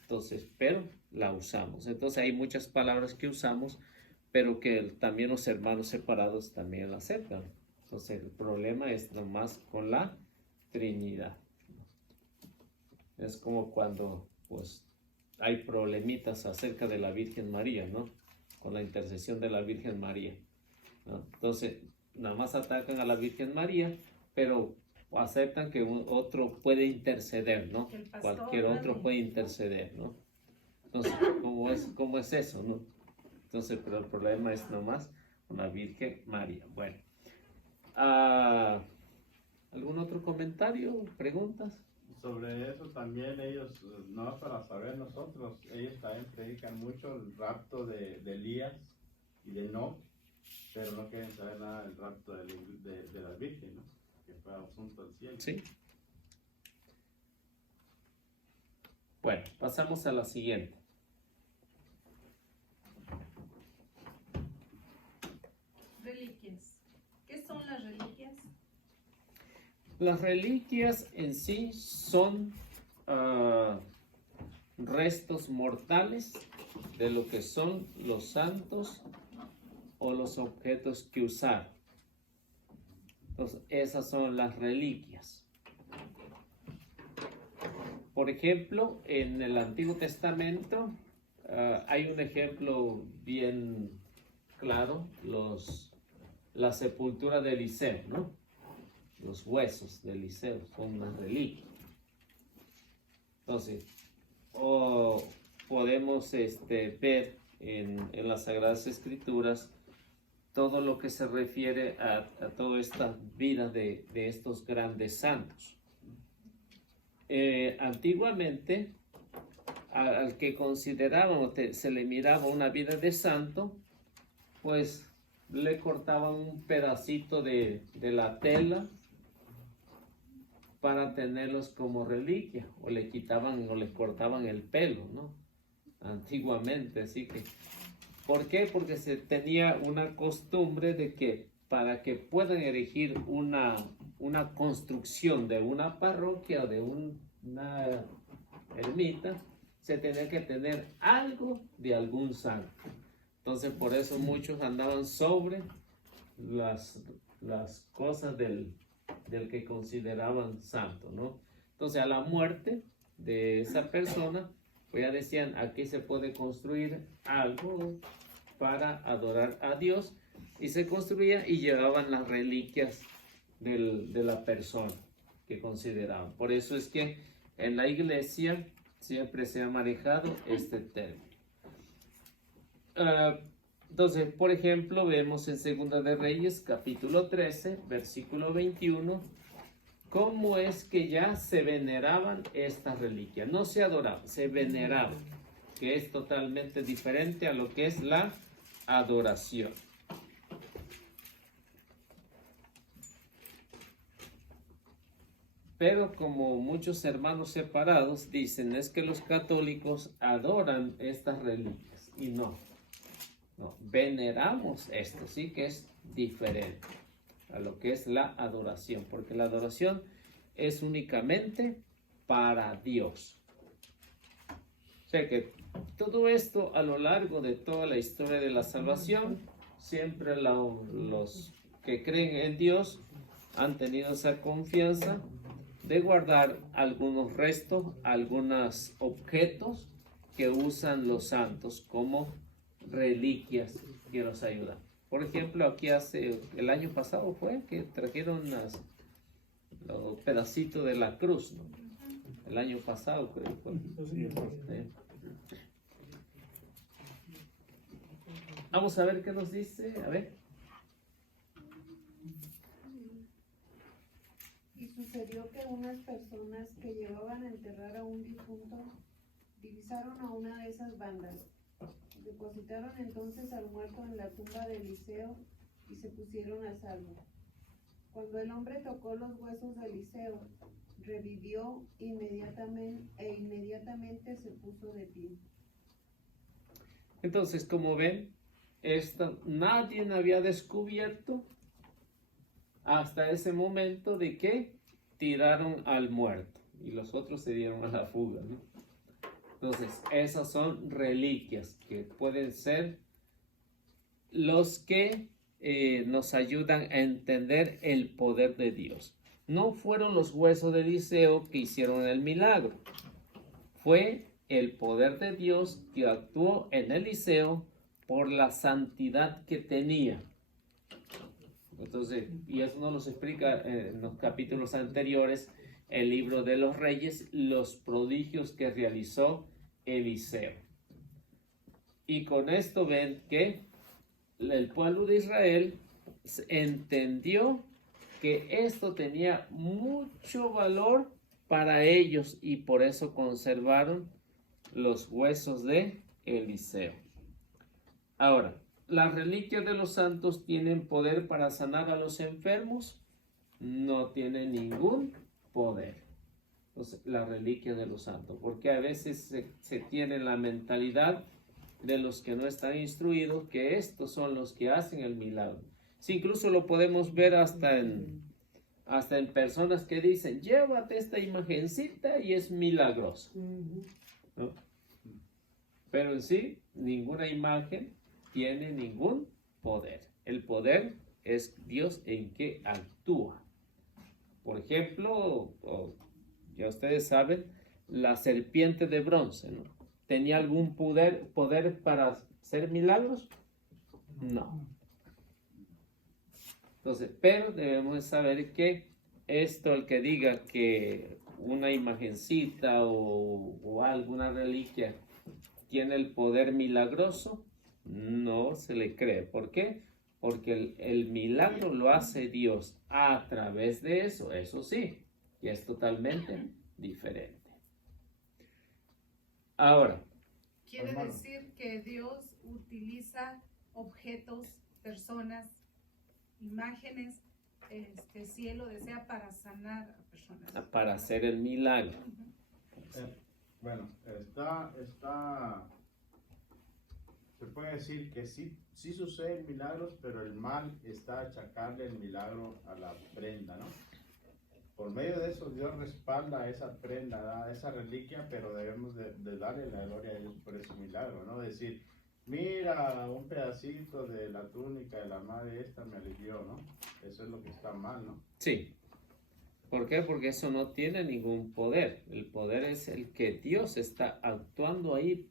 entonces, pero la usamos. Entonces hay muchas palabras que usamos, pero que también los hermanos separados también la aceptan. Entonces el problema es nomás con la Trinidad. Es como cuando pues hay problemitas acerca de la Virgen María, ¿no? Con la intercesión de la Virgen María, ¿no? Entonces nada más atacan a la Virgen María, pero aceptan que otro puede interceder, ¿no? Cualquier otro puede interceder, ¿no? Entonces, ¿cómo es eso, no? Entonces, pero el problema es nomás con la Virgen María. Bueno, ¿algún otro comentario, preguntas? Sobre eso también ellos, no para saber nosotros, ellos también predican mucho el rapto de Elías y de Enoc, pero no quieren saber nada del rapto de la Virgen, ¿no? Que fue asunto al cielo. Sí. Bueno, pasamos a la siguiente. Reliquias. ¿Qué son las reliquias? Las reliquias en sí son restos mortales de lo que son los santos o los objetos que usaron. Entonces, esas son las reliquias. Por ejemplo, en el Antiguo Testamento hay un ejemplo bien claro, la sepultura de Eliseo, ¿no? Los huesos de Eliseo son una reliquia. Entonces, podemos ver en las Sagradas Escrituras todo lo que se refiere a toda esta vida de estos grandes santos. Antiguamente, al que consideraban se le miraba una vida de santo, pues le cortaban un pedacito de la tela para tenerlos como reliquia, o le quitaban o le cortaban el pelo, ¿no? Antiguamente, así que, ¿por qué? Porque se tenía una costumbre de que para que puedan erigir una construcción de una parroquia o de una ermita, se tenía que tener algo de algún santo. Entonces, por eso muchos andaban sobre las cosas del que consideraban santo, ¿no? Entonces, a la muerte de esa persona, pues ya decían, aquí se puede construir algo para adorar a Dios, y se construía y llevaban las reliquias de la persona que consideraban. Por eso es que en la iglesia siempre se ha manejado este término. Entonces, por ejemplo, vemos en Segunda de Reyes, capítulo 13, versículo 21, cómo es que ya se veneraban estas reliquias. No se adoraban, se veneraban, que es totalmente diferente a lo que es la adoración. Pero como muchos hermanos separados dicen, es que los católicos adoran estas reliquias, y no, veneramos esto, sí que es diferente a lo que es la adoración, porque la adoración es únicamente para Dios. O sea que todo esto a lo largo de toda la historia de la salvación, siempre los que creen en Dios han tenido esa confianza de guardar algunos restos, algunos objetos que usan los santos como reliquias que los ayudan. Por ejemplo, aquí el año pasado fue que trajeron los pedacitos de la cruz, ¿no? El año pasado creo que fue. Vamos a ver qué nos dice, a ver. Y sucedió que unas personas que llevaban a enterrar a un difunto divisaron a una de esas bandas. Depositaron entonces al muerto en la tumba de Eliseo y se pusieron a salvo. Cuando el hombre tocó los huesos de Eliseo, revivió inmediatamente se puso de pie. Entonces, como ven, nadie había descubierto hasta ese momento de que tiraron al muerto y los otros se dieron a la fuga, ¿no? Entonces, esas son reliquias que pueden ser los que nos ayudan a entender el poder de Dios. No fueron los huesos de Eliseo que hicieron el milagro, fue el poder de Dios que actuó en Eliseo por la santidad que tenía. Entonces, y eso nos lo explica en los capítulos anteriores, el libro de los Reyes, los prodigios que realizó Eliseo. Y con esto ven que el pueblo de Israel entendió que esto tenía mucho valor para ellos y por eso conservaron los huesos de Eliseo. Ahora, ¿las reliquias de los santos tienen poder para sanar a los enfermos? No tienen ningún poder. Entonces, la reliquia de los santos, porque a veces se tiene la mentalidad de los que no están instruidos que estos son los que hacen el milagro. Sí, incluso lo podemos ver hasta en personas que dicen, llévate esta imagencita y es milagroso, ¿no? Pero en sí, ninguna imagen tiene ningún poder. El poder es Dios en que actúa. Por ejemplo, ya ustedes saben, la serpiente de bronce, ¿no? ¿Tenía algún poder para hacer milagros? No. Entonces, pero debemos saber que esto, el que diga que una imagencita o alguna reliquia tiene el poder milagroso, no se le cree. ¿Por qué? Porque el milagro lo hace Dios a través de eso sí, y es totalmente diferente. Ahora, Quiere decir que Dios utiliza objetos, personas, imágenes si él lo desea para sanar a personas. Para hacer el milagro. Bueno, se puede decir que sí suceden milagros, pero el mal está achacarle el milagro a la prenda, ¿no? Por medio de eso Dios respalda esa prenda, da esa reliquia, pero debemos de darle la gloria a Dios por ese milagro, ¿no? Decir, mira, un pedacito de la túnica de la madre esta me alivió, ¿no? Eso es lo que está mal, ¿no? Sí. ¿Por qué? Porque eso no tiene ningún poder. El poder es el que Dios está actuando ahí.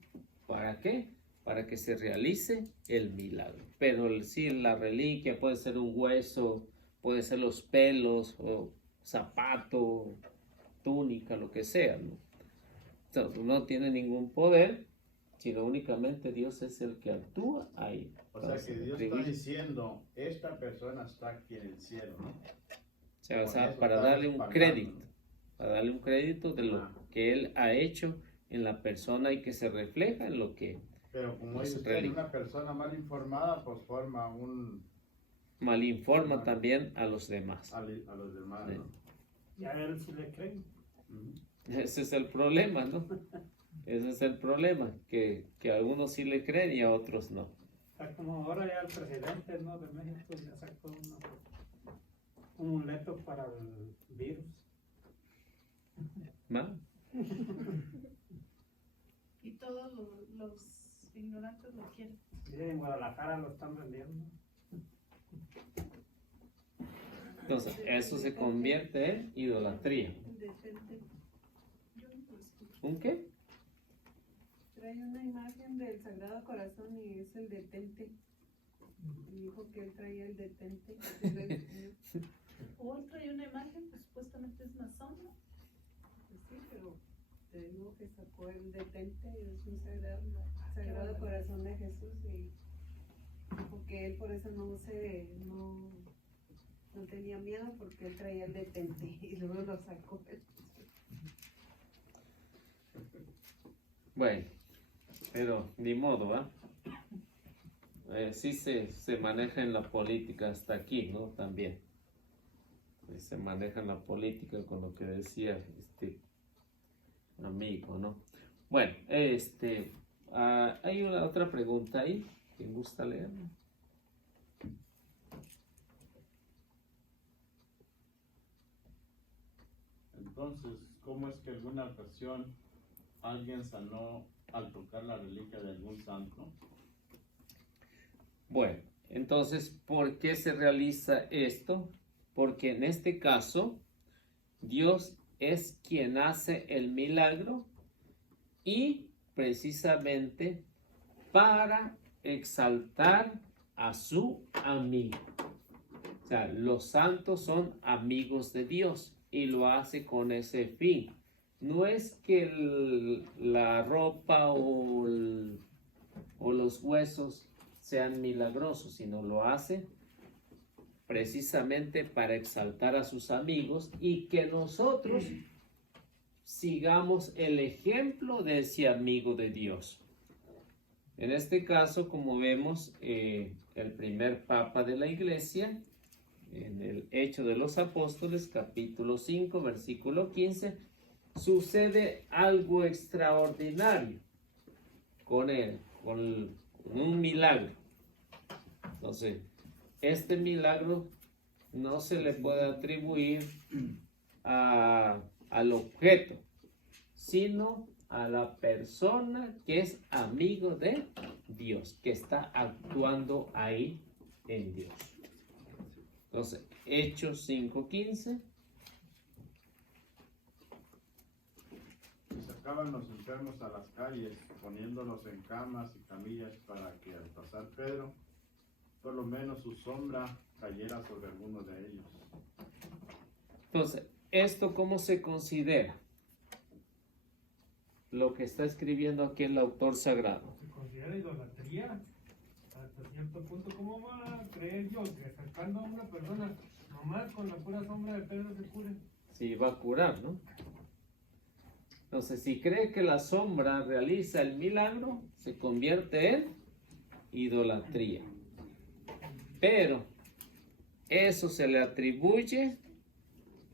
¿Para qué? Para que se realice el milagro. Pero sí, la reliquia puede ser un hueso, puede ser los pelos, o zapato, túnica, lo que sea, ¿no? Entonces, no tiene ningún poder, sino únicamente Dios es el que actúa ahí. O sea que Dios está diciendo, esta persona está aquí en el cielo, ¿no? O sea, para darle un crédito de lo que Él ha hecho en la persona y que se refleja en lo que... Pero como dice usted, una persona mal informada, pues forma un... Malinforma también a los demás. A los demás, ¿no? Y a él sí le creen. Ese es el problema, ¿no? Ese es el problema, que a algunos sí le creen y a otros no. Está como ahora ya el presidente, ¿no?, de México ya sacó un amuleto para el virus. ¿No? Y todos los ignorantes lo quieren. Sí, en Guadalajara lo están vendiendo. Entonces, eso se convierte en idolatría. ¿Un qué? Trae una imagen del Sagrado Corazón y es el detente. Y dijo que él traía el detente. O él trae una imagen, pues supuestamente es una sombra. Pues sí, pero te digo que sacó el detente y es un sagrado Corazón de Jesús y dijo que él por eso no tenía miedo porque él traía el detente y luego lo sacó. Bueno, pero ni modo, ¿ah? Sí se maneja en la política hasta aquí, ¿no? También. Se maneja en la política con lo que decía este amigo, ¿no? Bueno, hay una otra pregunta ahí. ¿Quién gusta leer? Entonces, ¿cómo es que alguna ocasión alguien sanó al tocar la reliquia de algún santo? Bueno, entonces, ¿por qué se realiza esto? Porque en este caso, Dios es quien hace el milagro y precisamente para exaltar a su amigo. O sea, los santos son amigos de Dios y lo hace con ese fin. No es que la ropa o los huesos sean milagrosos, sino lo hace precisamente para exaltar a sus amigos y que nosotros sigamos el ejemplo de ese amigo de Dios. En este caso, como vemos, el primer papa de la iglesia, en el Hecho de los Apóstoles, capítulo 5, versículo 15, sucede algo extraordinario con él, con un milagro. Entonces, este milagro no se le puede atribuir al objeto, sino a la persona que es amigo de Dios, que está actuando ahí en Dios. Entonces, Hechos 5:15. Y sacaban los enfermos a las calles, poniéndolos en camas y camillas para que al pasar Pedro, por lo menos su sombra cayera sobre alguno de ellos. Entonces, ¿esto cómo se considera? Lo que está escribiendo aquí el autor sagrado. Se considera idolatría hasta cierto punto. ¿Cómo va a creer yo que acercando a una persona nomás con la pura sombra de Pedro se cure? Sí, va a curar, ¿no? Entonces, si cree que la sombra realiza el milagro, se convierte en idolatría. Pero, eso se le atribuye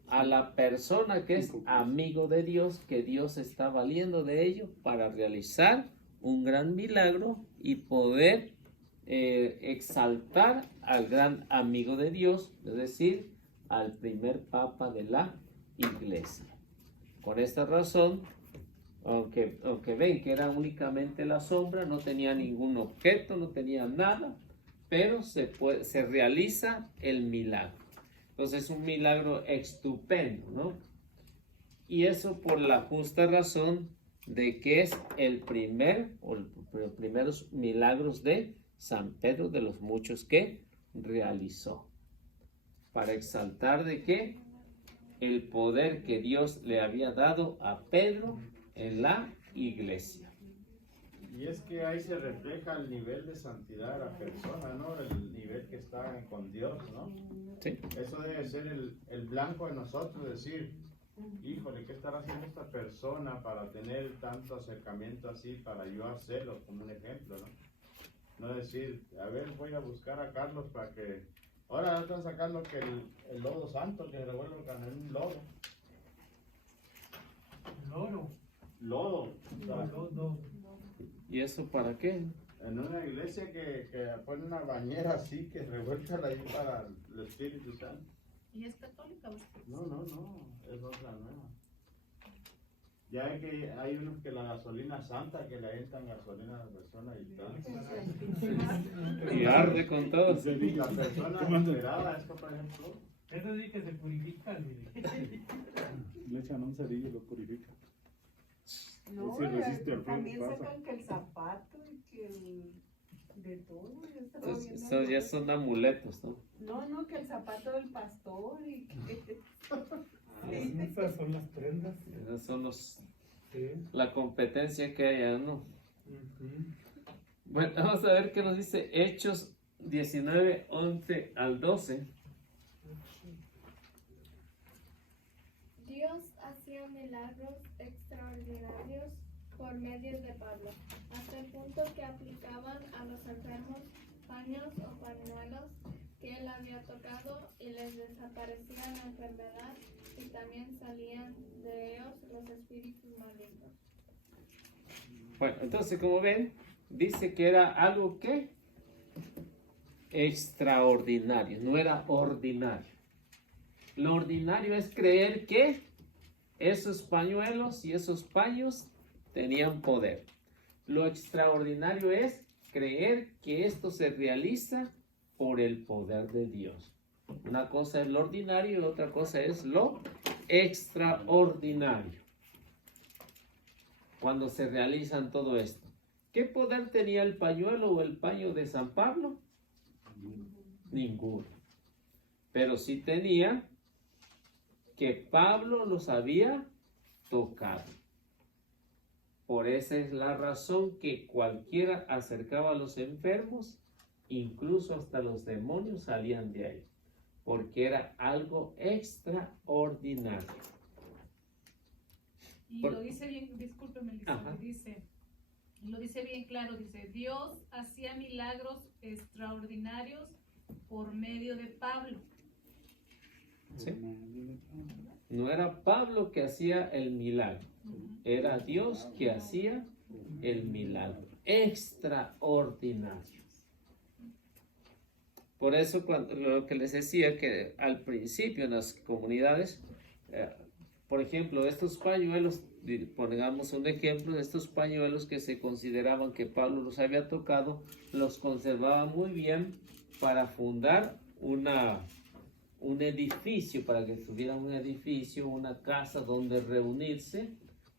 a la persona que es amigo de Dios, que Dios está valiendo de ello para realizar un gran milagro y poder exaltar al gran amigo de Dios, es decir, al primer papa de la iglesia. Por esta razón, aunque ven que era únicamente la sombra, no tenía ningún objeto, no tenía nada, pero se realiza el milagro. Entonces es un milagro estupendo, ¿no? Y eso por la justa razón de que es el primer o los primeros milagros de San Pedro, de los muchos que realizó, para exaltar de qué el poder que Dios le había dado a Pedro en la iglesia. Y es que ahí se refleja el nivel de santidad de la persona, ¿no? El nivel que está con Dios, ¿no? Sí. Eso debe ser el blanco de nosotros, decir, híjole, ¿qué estará haciendo esta persona para tener tanto acercamiento así, para yo hacerlo como un ejemplo, ¿no? No decir, a ver, voy a buscar a Carlos para que... Ahora están sacando que el lodo santo, que revuelve en un lodo. Loro. Lodo. Lodo. ¿Y eso para qué? En una iglesia que pone una bañera así, que revuelca ahí para el Espíritu Santo. ¿Y es católica o es No, es otra nueva. Ya hay que hay unos que la gasolina santa, que le entran gasolina a la persona y tal. Y arde con todo. La persona esperada, esto por ejemplo. Eso sí que se purifica, mire. Le echan un cerillo y lo purifica. No, Si resiste al también fuego, pasa. sacan que el zapato y que de todo. Yo estaba Entonces, viendo esos ya son amuletos, ¿no? No, que el zapato del pastor y que... Esas son las prendas. Esos son los, Sí. la competencia que hay, ¿no? Ujú. Bueno, vamos a ver qué nos dice Hechos 19, 11 al 12. Dios hacía milagros extraordinarios por medio de Pablo, hasta el punto que aplicaban a los enfermos paños o pañuelos que él había tocado y les desaparecía la enfermedad y también salían de ellos los espíritus malignos. Bueno, entonces como ven, dice que era algo que extraordinario, no era ordinario. Lo ordinario es creer que esos pañuelos y esos paños tenían poder. Lo extraordinario es creer que esto se realiza por el poder de Dios. Una cosa es lo ordinario y otra cosa es lo extraordinario. Cuando se realizan todo esto. ¿Qué poder tenía el pañuelo o el paño de San Pablo? Ninguno. Pero sí tenía que Pablo los había tocado. Por esa es la razón que cualquiera acercaba a los enfermos, incluso hasta los demonios salían de ahí, porque era algo extraordinario. Y lo dice bien, discúlpeme, lo dice bien claro, dice, Dios hacía milagros extraordinarios por medio de Pablo. ¿Sí? No era Pablo que hacía el milagro, era Dios que hacía el milagro extraordinario. Por eso cuando, lo que les decía que al principio en las comunidades, por ejemplo, estos pañuelos, pongamos un ejemplo de estos pañuelos que se consideraban que Pablo los había tocado, los conservaba muy bien para fundar un edificio, para que tuviera un edificio, una casa donde reunirse.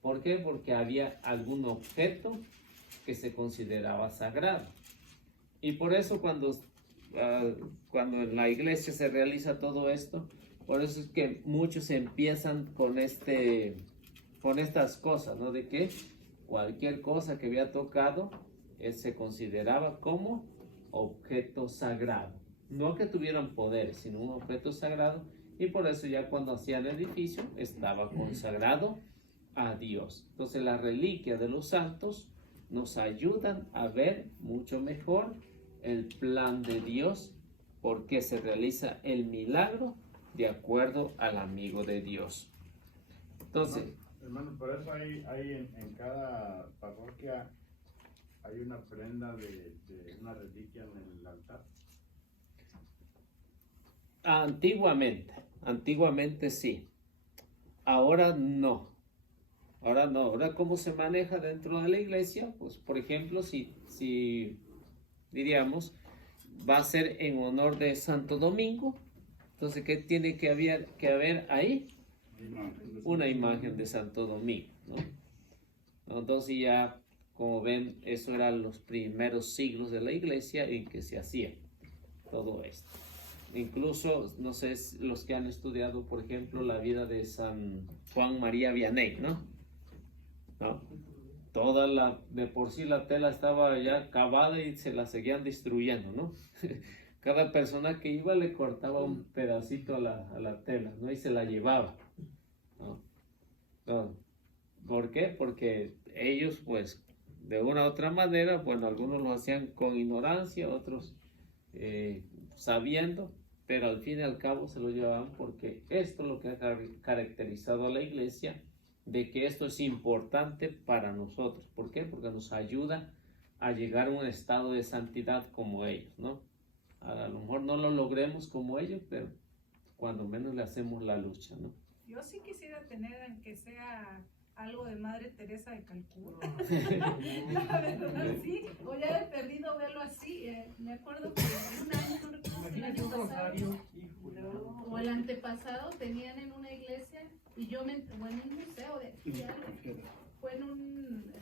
¿Por qué? Porque había algún objeto que se consideraba sagrado. Y por eso cuando en la iglesia se realiza todo esto, por eso es que muchos empiezan con estas cosas, ¿no? De que cualquier cosa que había tocado, se consideraba como objeto sagrado. No que tuvieran poderes, sino un objeto sagrado. Y por eso ya cuando hacían el edificio, estaba consagrado a Dios. Entonces la reliquia de los santos nos ayudan a ver mucho mejor el plan de Dios porque se realiza el milagro de acuerdo al amigo de Dios. Entonces, hermano, por eso hay en cada parroquia hay una prenda de una reliquia en el altar. Antiguamente sí. Ahora no. Ahora cómo se maneja dentro de la iglesia, pues por ejemplo, si diríamos, va a ser en honor de Santo Domingo, entonces ¿qué tiene que haber ahí? Una imagen de Santo Domingo, ¿no? Entonces ya, como ven, eso eran los primeros siglos de la iglesia en que se hacía todo esto. Incluso, no sé, los que han estudiado, por ejemplo, la vida de San Juan María Vianney, ¿no? De por sí la tela estaba ya cavada y se la seguían destruyendo, ¿no? Cada persona que iba le cortaba un pedacito a la tela, ¿no? Y se la llevaba, ¿no? ¿Por qué? Porque ellos, pues, de una u otra manera, bueno, algunos lo hacían con ignorancia, otros sabiendo, pero al fin y al cabo se lo llevaban porque esto es lo que ha caracterizado a la iglesia, de que esto es importante para nosotros. ¿Por qué? Porque nos ayuda a llegar a un estado de santidad como ellos, ¿no? A lo mejor no lo logremos como ellos, pero cuando menos le hacemos la lucha, ¿no? Yo sí quisiera tener, aunque sea algo de Madre Teresa de Calcuta. La verdad, sí, o ya he perdido verlo así. Me acuerdo que un año, no recuerdo si el año pasado o el antepasado, tenían en una iglesia y yo o en un museo de aquí, fue en un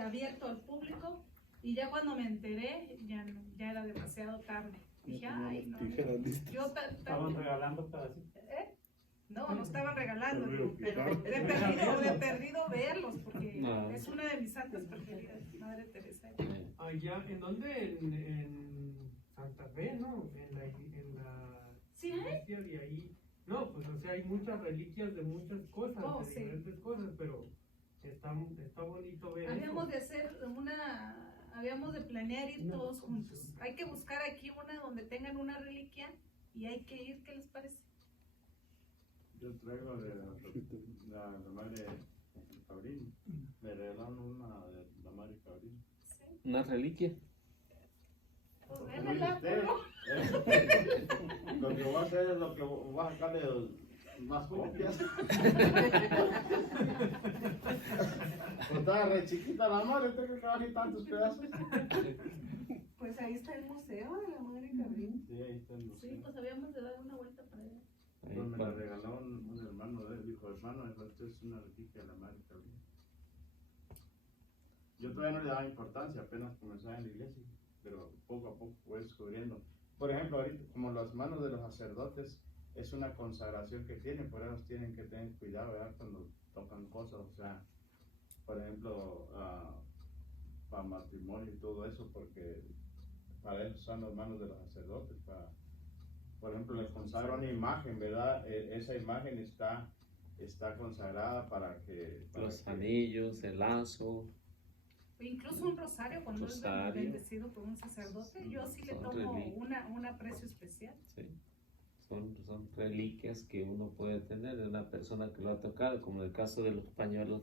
abierto al público, y ya cuando me enteré ya era demasiado tarde. Dije, ay, no. Estaban regalando pedacitos. No estaban regalando, pero he perdido verlos, porque es una de mis santas preferidas, Madre Teresa. Allá, ¿en dónde? En Santa Fe, ¿no? En la ¿Sí? iglesia de ahí. No, pues o sea, hay muchas reliquias de muchas cosas, de diferentes cosas, pero está bonito ver habíamos de planear ir todos juntos. Hay que buscar aquí una donde tengan una reliquia y hay que ir, ¿qué les parece? Yo traigo de la madre Cabrín. Me regalaron una de la madre Cabrín. Sí. ¿Una reliquia? Pues vémela, Lo que voy a hacer es lo que voy a sacarle más copias. Pues estaba re chiquita la madre, tengo que acabar tantos pedazos. Pues ahí está el museo de la Madre Cabrín. Sí, ahí está el museo. Sí, pues habíamos de dar una vuelta para allá. Pues me la regaló un hermano de él, dijo, hermano, esto es una reliquia de la madre Cabrín. Yo todavía no le daba importancia, apenas comenzaba en la iglesia, pero poco a poco voy descubriendo. Por ejemplo, ahorita, como las manos de los sacerdotes, es una consagración que tienen, por eso tienen que tener cuidado, ¿verdad? Cuando tocan cosas, o sea, por ejemplo, para matrimonio y todo eso, porque para eso son las manos de los sacerdotes, por ejemplo, les consagra una imagen, ¿verdad? Esa imagen está consagrada para que... Los anillos, el lazo. Incluso un rosario, cuando es bendecido por un sacerdote, yo sí le tomo un aprecio especial. Sí. Son reliquias que uno puede tener de una persona que lo ha tocado, como el caso de los pañuelos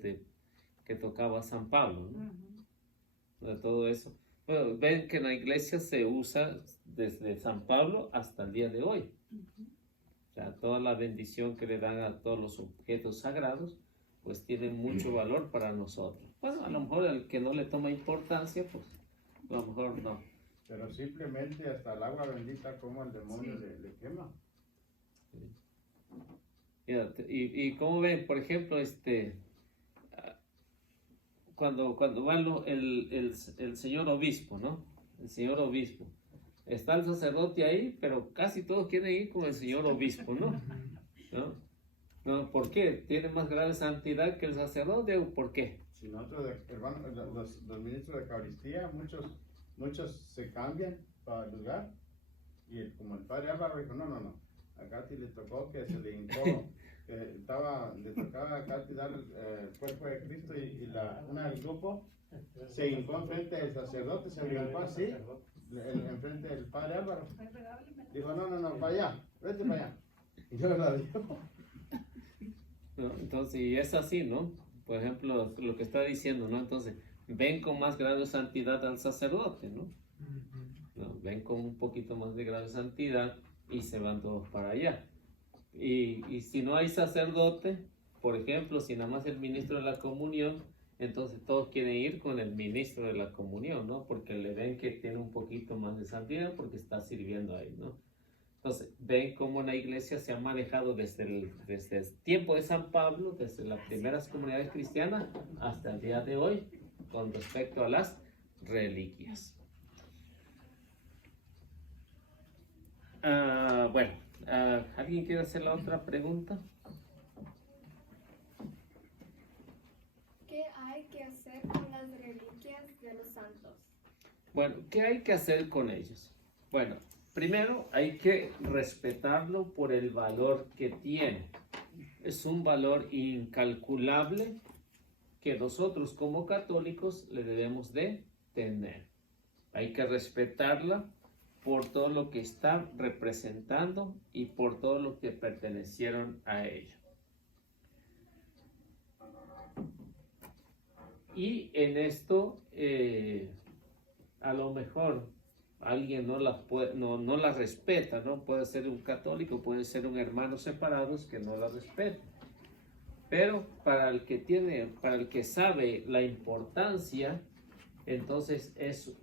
que tocaba San Pablo, ¿no? De todo eso. Bueno, ven que en la iglesia se usa desde San Pablo hasta el día de hoy. O sea, toda la bendición que le dan a todos los objetos sagrados, pues tienen mucho valor para nosotros. Bueno, a lo mejor el que no le toma importancia, pues a lo mejor no. Pero simplemente hasta el agua bendita como el demonio le quema. Sí. Y como ven, por ejemplo, cuando va el señor obispo, ¿no? El señor obispo. Está el sacerdote ahí, pero casi todos quieren ir con el señor obispo, ¿no? ¿No? ¿Por qué? ¿Tiene más grave santidad que el sacerdote o por qué? Si nosotros, hermano, los ministros de Eucaristía, muchos se cambian para el lugar, y como el padre Álvaro dijo, no, a Katy le tocó que se le hincó, le tocaba a Katy dar el cuerpo de Cristo, y una del grupo se hincó enfrente del sacerdote, se le hincó así, enfrente del padre Álvaro. Ay, regálemela. Dijo, no, para allá, vete para allá. Y yo la dio. ¿No? Entonces, y es así, ¿no? Por ejemplo, lo que está diciendo, ¿no? Entonces, ven con más grado de santidad al sacerdote, ¿no? ¿No? Ven con un poquito más de grado de santidad y se van todos para allá. Y si no hay sacerdote, por ejemplo, si nada más el ministro de la comunión, entonces todos quieren ir con el ministro de la comunión, ¿no? Porque le ven que tiene un poquito más de santidad porque está sirviendo ahí, ¿no? Entonces, ven cómo la iglesia se ha manejado desde el tiempo de San Pablo, desde las primeras comunidades cristianas hasta el día de hoy, con respecto a las reliquias. ¿Alguien quiere hacer la otra pregunta? ¿Qué hay que hacer con las reliquias de los santos? Bueno, ¿qué hay que hacer con ellos? Bueno, primero hay que respetarlo por el valor que tiene. Es un valor incalculable que nosotros como católicos le debemos de tener. Hay que respetarla por todo lo que está representando y por todo lo que pertenecieron a ella. Y en esto, a lo mejor alguien no la respeta, ¿no? Puede ser un católico, puede ser un hermano separados que no la respeta. Pero para el que sabe la importancia, entonces es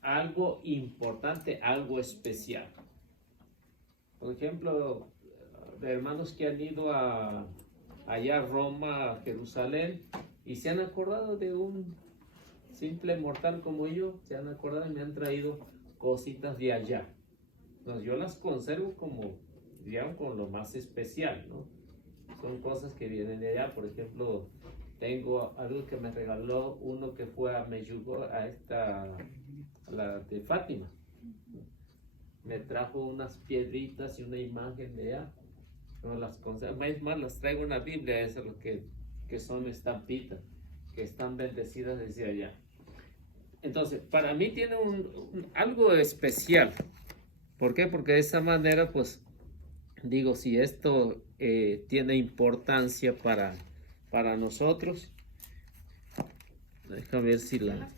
algo importante, algo especial. Por ejemplo, de hermanos que han ido allá a Roma, a Jerusalén, y se han acordado de un simple mortal como yo, se han acordado y me han traído cositas de allá. Entonces, yo las conservo como, digamos, con lo más especial, ¿no? Son cosas que vienen de allá. Por ejemplo, tengo algo que me regaló uno que fue a Medjugorje, la de Fátima. Me trajo unas piedritas y una imagen de allá. No las conservo, es más, las traigo en la Biblia, eso es lo que son estampitas, que están bendecidas desde allá. Entonces, para mí tiene algo especial. ¿Por qué? Porque de esa manera, pues, digo, si esto tiene importancia para nosotros, déjame ver si la...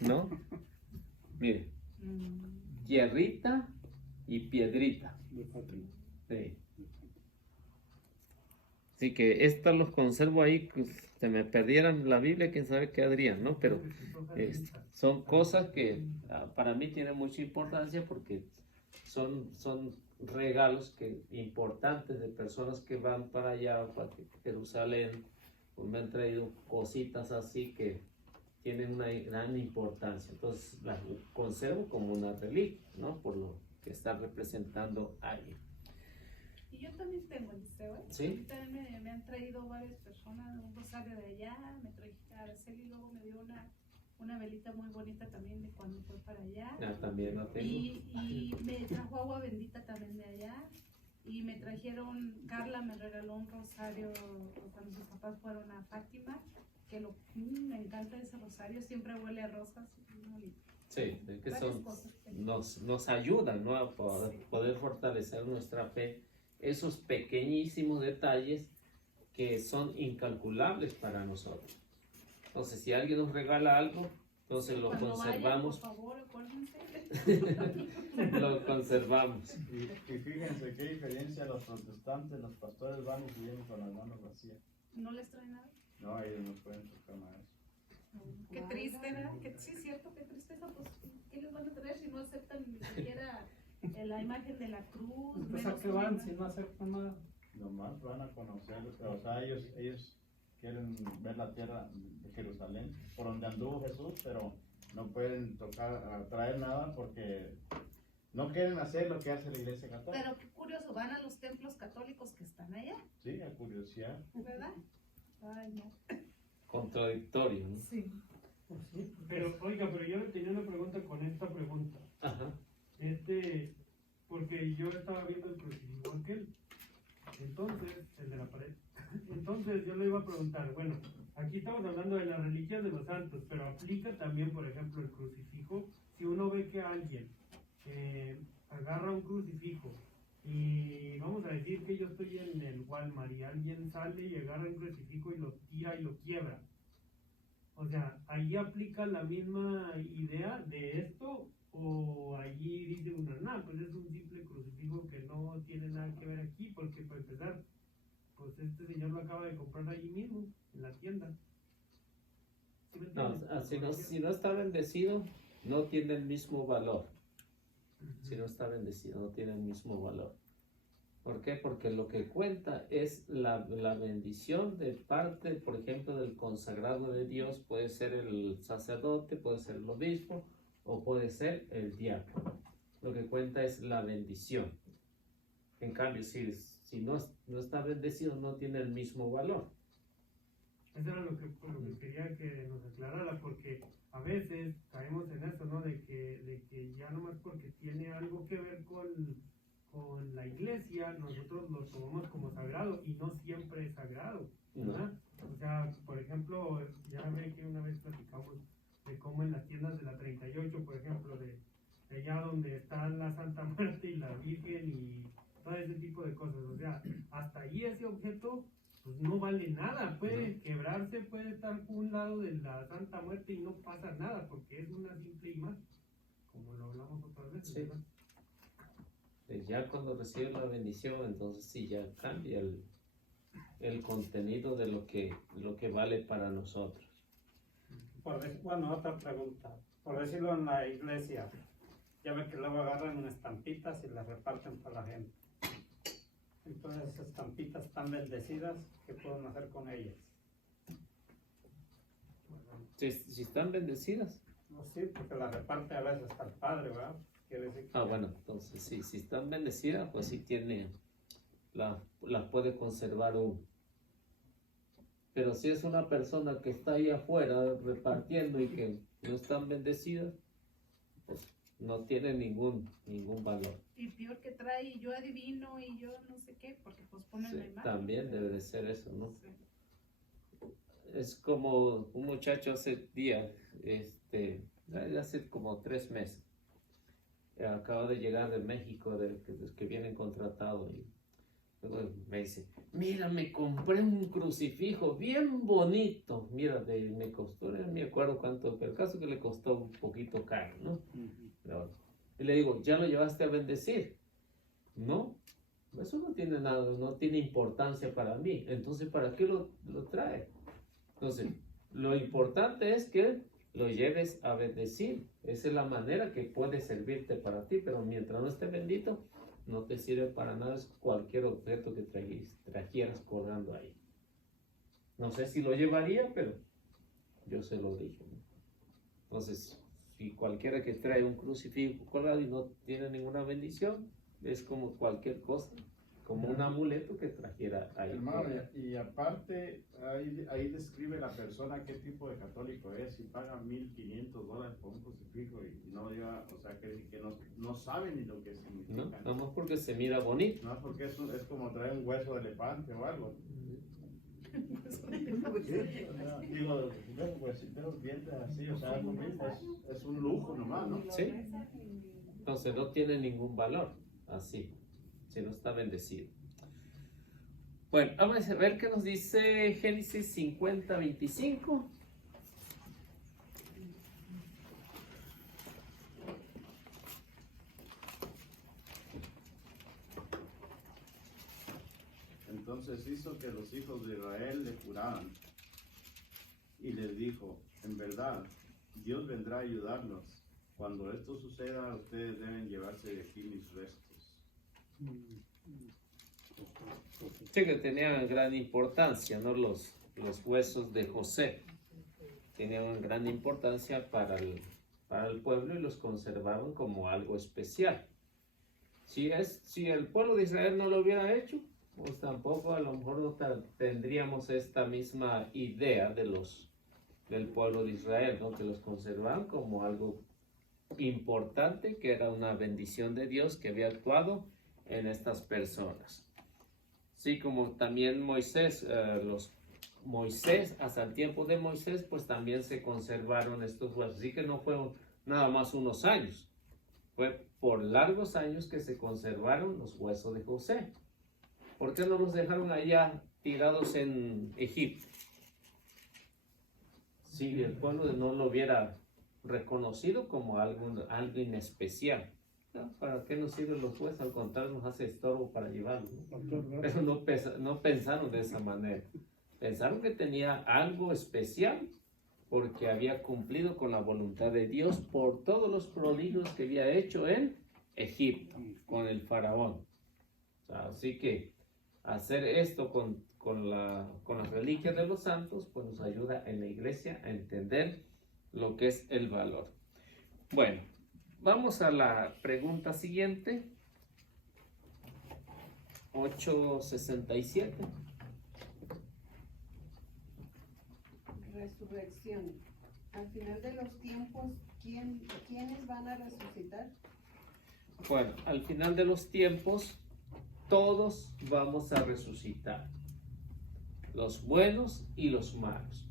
¿No? Mire, tierrita y piedrita. Sí. Así que estas los conservo ahí, que se me perdieran la Biblia, quién sabe qué harían, ¿no? Pero son cosas que para mí tienen mucha importancia porque son regalos importantes de personas que van para allá, para Jerusalén, pues me han traído cositas así que tienen una gran importancia. Entonces las conservo como una reliquia, ¿no? Por lo que está representando ahí. Y yo también tengo el liceo, ¿eh? ¿Sí? También me han traído varias personas, un rosario de allá, me traje a Araceli y luego me dio una velita muy bonita también de cuando fue para allá. También lo tengo. Y me trajo agua bendita también de allá. Y me trajeron, Carla me regaló un rosario cuando sus papás fueron a Fátima, que me encanta ese rosario, siempre huele a rosas. Sí, es que nos ayudan, ¿no? A poder fortalecer nuestra fe. Esos pequeñísimos detalles que son incalculables para nosotros. Entonces, si alguien nos regala algo, entonces lo conservamos. Vayan, por favor, acuérdense. Lo conservamos. Y fíjense qué diferencia los protestantes, los pastores van y vienen con las manos vacías. ¿No les trae nada? No, ellos no pueden tocar nada de eso. Qué triste, ¿verdad? Sí, es cierto, qué tristeza. Pues, ¿qué les van a traer si no aceptan ni siquiera la imagen de la cruz? Pues a qué van si no aceptan nada. Nomás van a conocer, o sea, ellos quieren ver la tierra de Jerusalén, por donde anduvo Jesús, pero no pueden traer nada porque no quieren hacer lo que hace la Iglesia Católica. Pero qué curioso, van a los templos católicos que están allá, Sí, a curiosidad. ¿verdad? Ay, no. Contradictorio, ¿no? Sí. Pero, oiga, pero yo tenía una pregunta con esta pregunta. Ajá. Porque yo estaba viendo el crucifijo aquel. Entonces, el de la pared. Entonces yo le iba a preguntar, bueno, aquí estamos hablando de la religión de los santos, pero aplica también, por ejemplo, el crucifijo. Si uno ve que alguien agarra un crucifijo y vamos a decir que yo estoy en el Walmart y alguien sale y agarra un crucifijo y lo tira y lo quiebra. O sea, ¿ahí aplica la misma idea de esto? ¿O allí dice uno, no, pues es un simple crucifijo que no tiene nada que ver aquí? Porque para empezar, pues este señor lo acaba de comprar allí mismo, en la tienda. ¿Sí me No, entiendes? si no está bendecido, no tiene el mismo valor. Si no está bendecido, no tiene el mismo valor. ¿Por qué? Porque lo que cuenta es la bendición de parte, por ejemplo, del consagrado de Dios. Puede ser el sacerdote, puede ser el obispo o puede ser el diácono. Lo que cuenta es la bendición. En cambio, si no está bendecido, no tiene el mismo valor. Eso era lo que quería que nos aclarara, porque a veces caemos en eso, ¿no? De que ya nomás porque tiene algo que ver con la iglesia, nosotros lo tomamos como sagrado y no siempre es sagrado, ¿verdad? O sea, por ejemplo, ya ve que una vez platicamos de cómo en las tiendas de la 38, por ejemplo, de allá donde está la Santa Muerte y la Virgen y todo ese tipo de cosas, o sea, hasta ahí ese objeto pues no vale nada, puede quebrarse, puede estar por un lado de la Santa Muerte y no pasa nada, porque es una simple imagen, como lo hablamos otras veces, Sí. ¿verdad? Ya cuando recibe la bendición, entonces sí, ya cambia el contenido de lo que vale para nosotros. Bueno, otra pregunta. Por decirlo en la iglesia, ya ve que luego agarran estampitas y las reparten para la gente. Entonces, esas estampitas están bendecidas, ¿qué pueden hacer con ellas? Si están bendecidas. No, sí, porque las reparte a veces hasta el padre, ¿verdad? Quiere decir que Bueno, entonces sí, si están bendecidas, pues sí tiene, la puede conservar uno. Pero si es una persona que está ahí afuera repartiendo y que no están bendecidas, pues no tiene ningún valor. Y peor que trae, yo adivino y yo no sé qué, porque pues ponen Sí, la imagen. también debe de ser eso, ¿no? Sí. Es como un muchacho hace días, hace como 3 meses, acaba de llegar de México, que vienen contratados, y luego me dice, mira, me compré un crucifijo bien bonito, mira, me costó, no me acuerdo cuánto, pero el caso que le costó un poquito caro, ¿no? Y le digo, ¿ya lo llevaste a bendecir? No, eso no tiene nada, no tiene importancia para mí, entonces ¿para qué lo trae? Entonces, lo importante es que lo lleves a bendecir. Esa es la manera que puede servirte para ti, pero mientras no esté bendito, no te sirve para nada. Es cualquier objeto que trajeras colgando ahí. No sé si lo llevaría, pero yo se lo dije, ¿no? Entonces, si cualquiera que trae un crucifijo colgado y no tiene ninguna bendición, es como cualquier cosa, como un amuleto que trajera ahí. Hermano, y aparte, ahí describe la persona qué tipo de católico es. Si paga $1,500 por un crucifijo y no lleva, o sea, que no sabe ni lo que significa. No, no porque se mira bonito. No, porque es como traer un hueso de elefante o algo. Digo, los dientes así, o sea, algo mismo, es un lujo nomás, ¿no? Sí. Entonces no tiene ningún valor, así, si no está bendecido. Bueno, vamos a ver qué nos dice Génesis 50:25. Entonces hizo que los hijos de Israel le juraran y les dijo, en verdad, Dios vendrá a ayudarnos. Cuando esto suceda, ustedes deben llevarse de aquí mis restos. Sí, que tenían gran importancia, ¿no? Los huesos de José tenían gran importancia para el pueblo y los conservaban como algo especial. Si el pueblo de Israel no lo hubiera hecho, pues tampoco a lo mejor no tendríamos esta misma idea del pueblo de Israel, ¿no? Que los conservaban como algo importante, que era una bendición de Dios que había actuado en estas personas. Sí, como también Moisés Moisés, hasta el tiempo de Moisés, pues también se conservaron estos huesos. Así que no fue nada más unos años, fue por largos años que se conservaron los huesos de José. ¿Por qué no los dejaron allá tirados en Egipto? Si el pueblo no lo hubiera reconocido como algo especial. ¿No? ¿Para qué nos sirven los huesos? Al contrario, nos hace estorbo para llevarlos, ¿no? Pero no pensaron de esa manera. Pensaron que tenía algo especial porque había cumplido con la voluntad de Dios por todos los prodigios que había hecho en Egipto con el faraón. O sea, así que hacer esto con las reliquias de los santos, pues nos ayuda en la iglesia a entender lo que es el valor. Bueno, vamos a la pregunta siguiente. 867. Resurrección. Al final de los tiempos, ¿quiénes van a resucitar? Bueno, al final de los tiempos, todos vamos a resucitar. Los buenos y los malos.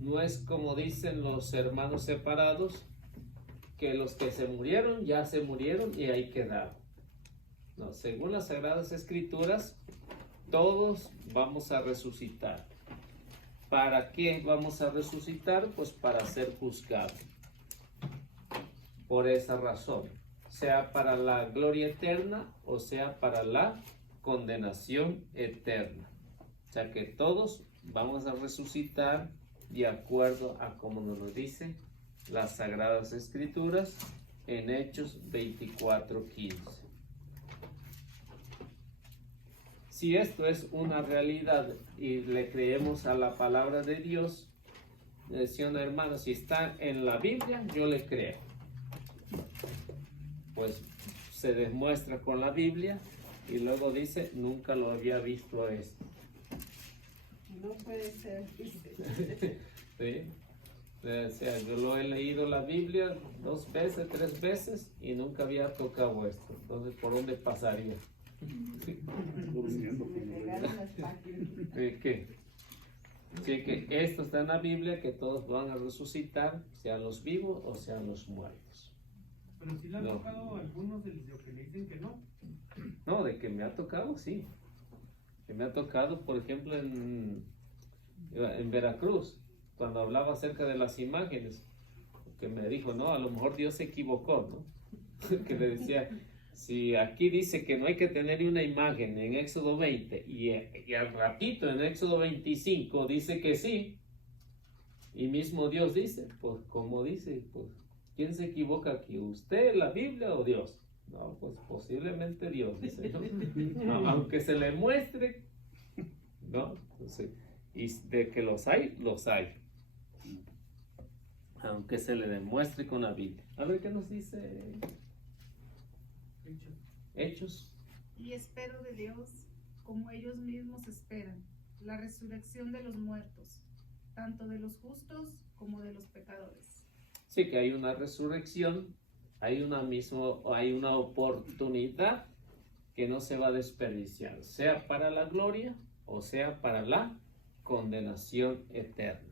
No es como dicen los hermanos separados, que los que se murieron ya se murieron y ahí quedaron. No, según las Sagradas Escrituras, todos vamos a resucitar. ¿Para qué vamos a resucitar? Pues para ser juzgados. Por esa razón, sea para la gloria eterna o sea para la condenación eterna. O sea que todos vamos a resucitar de acuerdo a como nos lo dicen las Sagradas Escrituras en Hechos 24:15. Si esto es una realidad y le creemos a la palabra de Dios, decía una hermana, si está en la Biblia, yo le creo. Pues se demuestra con la Biblia y luego dice, nunca lo había visto esto. No puede ser, dice. ¿Sí? O sea, yo lo he leído la Biblia 2 veces, 3 veces y nunca había tocado esto. Entonces, ¿por dónde pasaría? ¿Qué? Así que esto está en la Biblia, que todos van a resucitar, sean los vivos o sean los muertos. Pero si le han tocado a algunos de los que le dicen que no. No, de que me ha tocado, sí. Que me ha tocado, por ejemplo, en Veracruz, cuando hablaba acerca de las imágenes, que me dijo, no, a lo mejor Dios se equivocó, ¿no? Que le decía, si aquí dice que no hay que tener ni una imagen en Éxodo 20 y al ratito en Éxodo 25 dice que sí, y mismo Dios dice, pues como dice, pues ¿quién se equivoca aquí? ¿Usted, la Biblia o Dios? No, pues posiblemente Dios, dice, ¿no? No, aunque se le muestre, ¿no? Entonces, y de que los hay, los hay. Aunque se le demuestre con la Biblia. A ver qué nos dice Hechos. Y espero de Dios, como ellos mismos esperan, la resurrección de los muertos, tanto de los justos como de los pecadores. Sí, que hay una resurrección, hay una oportunidad que no se va a desperdiciar, sea para la gloria o sea para la condenación eterna.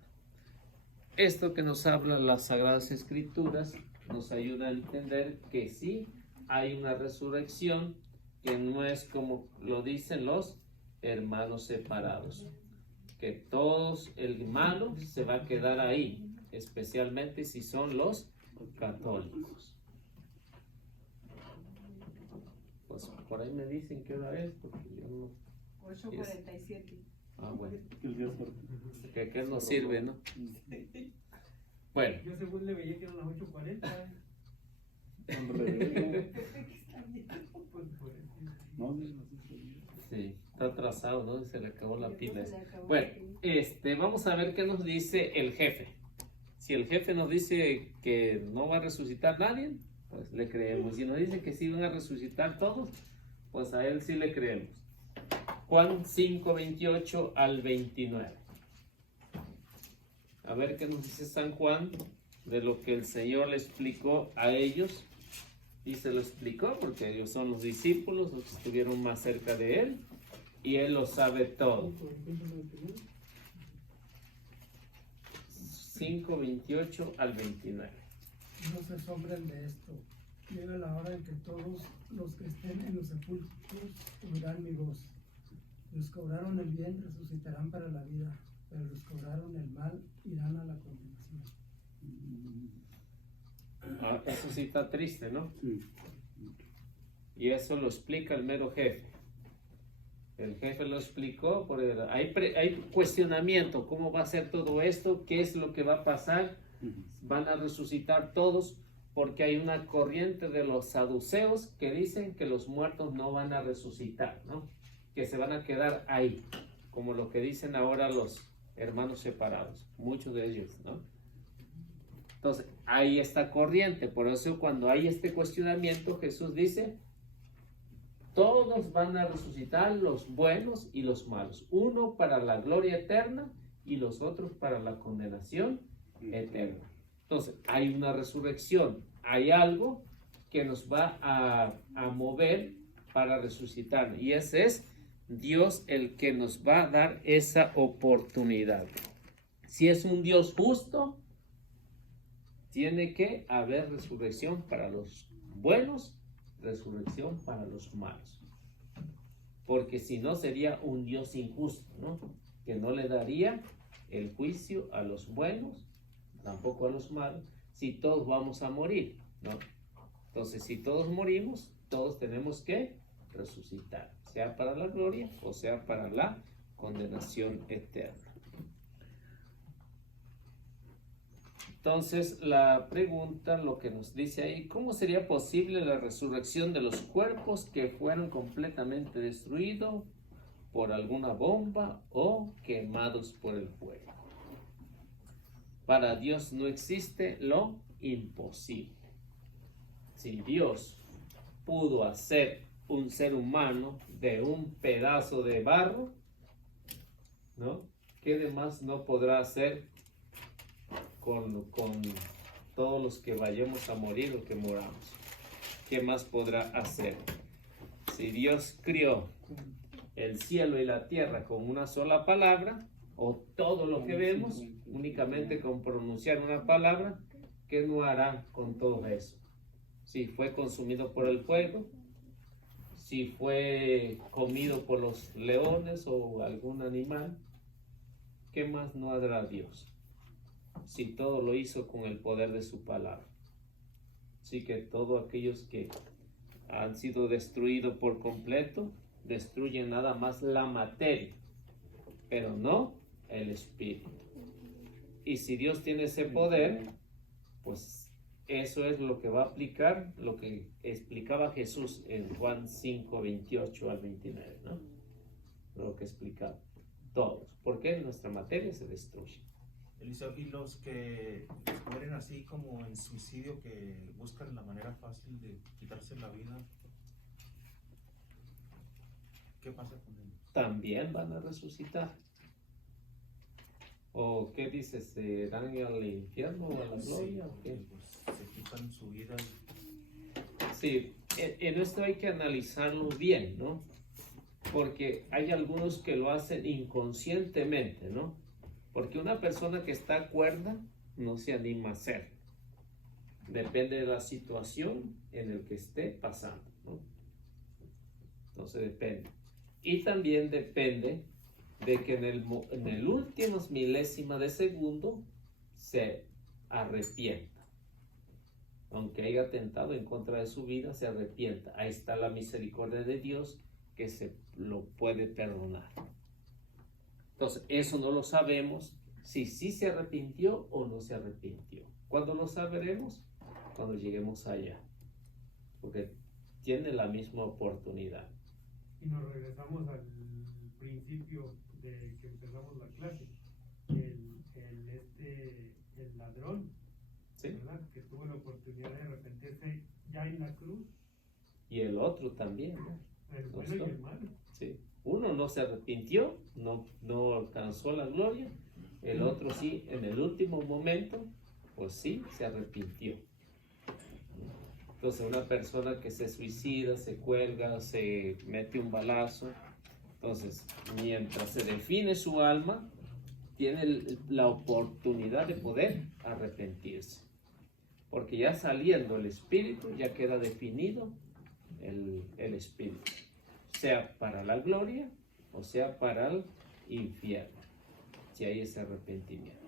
Esto que nos hablan las Sagradas Escrituras nos ayuda a entender que sí hay una resurrección, que no es como lo dicen los hermanos separados, que todos el malo se va a quedar ahí, especialmente si son los católicos. Pues por ahí me dicen qué hora es, porque yo no... 8:47. Ah, bueno. Que nos sirve, ¿no? Bueno. Yo según le veía que eran las 8:40. Sí, está atrasado, ¿no? Se le acabó la pila. Bueno, vamos a ver qué nos dice el jefe. Si el jefe nos dice que no va a resucitar nadie, pues le creemos. Si nos dice que sí van a resucitar todos, pues a él sí le creemos. Juan 5:28 al 29. A ver qué nos dice San Juan de lo que el Señor le explicó a ellos. Y se lo explicó porque ellos son los discípulos, los que estuvieron más cerca de él, y él lo sabe todo. 5, 28 al 29. No se asombren de esto. Llega la hora en que todos los que estén en los sepulcros oirán mi voz. Los que obraron el bien resucitarán para la vida, pero los que obraron el mal irán a la condenación. Eso sí está triste, ¿no? Sí. Y eso lo explica el mero jefe. El jefe lo explicó, hay cuestionamiento, ¿cómo va a ser todo esto? ¿Qué es lo que va a pasar? ¿Van a resucitar todos? Porque hay una corriente de los saduceos que dicen que los muertos no van a resucitar, ¿no? Que se van a quedar ahí, como lo que dicen ahora los hermanos separados, muchos de ellos, ¿no? Entonces, hay esta corriente, por eso cuando hay este cuestionamiento, Jesús dice, todos van a resucitar, los buenos y los malos, uno para la gloria eterna y los otros para la condenación eterna. Entonces, hay una resurrección, hay algo que nos va a mover para resucitar, y ese es Dios el que nos va a dar esa oportunidad. Si es un Dios justo, tiene que haber resurrección para los buenos, resurrección para los malos. Porque si no sería un Dios injusto, ¿no? Que no le daría el juicio a los buenos, tampoco a los malos, si todos vamos a morir, ¿no? Entonces, si todos morimos, todos tenemos que resucitar, sea para la gloria o sea para la condenación eterna. Entonces, la pregunta, lo que nos dice ahí, ¿cómo sería posible la resurrección de los cuerpos que fueron completamente destruidos por alguna bomba o quemados por el fuego? Para Dios no existe lo imposible. Si Dios pudo hacer un ser humano de un pedazo de barro, ¿no? ¿Qué demás no podrá hacer con todos los que vayamos a morir o que moramos? ¿Qué más podrá hacer? Si Dios crió el cielo y la tierra con una sola palabra, o todo lo que vemos únicamente con pronunciar una palabra, ¿qué no hará con todo eso? Si fue consumido por el fuego, si fue comido por los leones o algún animal, ¿qué más no hará Dios? Si todo lo hizo con el poder de su palabra. Así que todos aquellos que han sido destruidos por completo, destruyen nada más la materia, pero no el espíritu. Y si Dios tiene ese poder, pues eso es lo que va a aplicar, lo que explicaba Jesús en Juan 5, 28 al 29, ¿no? Lo que explicaba. Todos. Porque nuestra materia se destruye. Eliseo, y los que mueren así como en suicidio, que buscan la manera fácil de quitarse la vida, ¿qué pasa con ellos? También van a resucitar. ¿O qué dices? ¿Se irán al infierno o a la gloria? ¿O qué? Pues, se quitan su vida. Sí, en esto hay que analizarlo bien, ¿no? Porque hay algunos que lo hacen inconscientemente, ¿no? Porque una persona que está cuerda no se anima a hacerlo. Depende de la situación en la que esté pasando, ¿no? Entonces depende. Y también depende de que en el último milésima de segundo se arrepienta. Aunque haya atentado en contra de su vida, se arrepienta. Ahí está la misericordia de Dios que se lo puede perdonar. Entonces, eso no lo sabemos si sí se arrepintió o no se arrepintió. ¿Cuándo lo sabremos? Cuando lleguemos allá. Porque tiene la misma oportunidad. Y nos regresamos al principio de que empezamos la clase. El ladrón, ¿sí? ¿Verdad? Que tuvo la oportunidad de arrepentirse ya en la cruz. Y el otro también, ¿no? El bueno y el malo. Sí. Uno no se arrepintió, no alcanzó la gloria. El otro sí, en el último momento, pues sí, se arrepintió. Entonces, una persona que se suicida, se cuelga, se mete un balazo, entonces, mientras se define su alma, tiene la oportunidad de poder arrepentirse. Porque ya saliendo el espíritu, ya queda definido el espíritu. Sea para la gloria o sea para el infierno. Si hay ese arrepentimiento.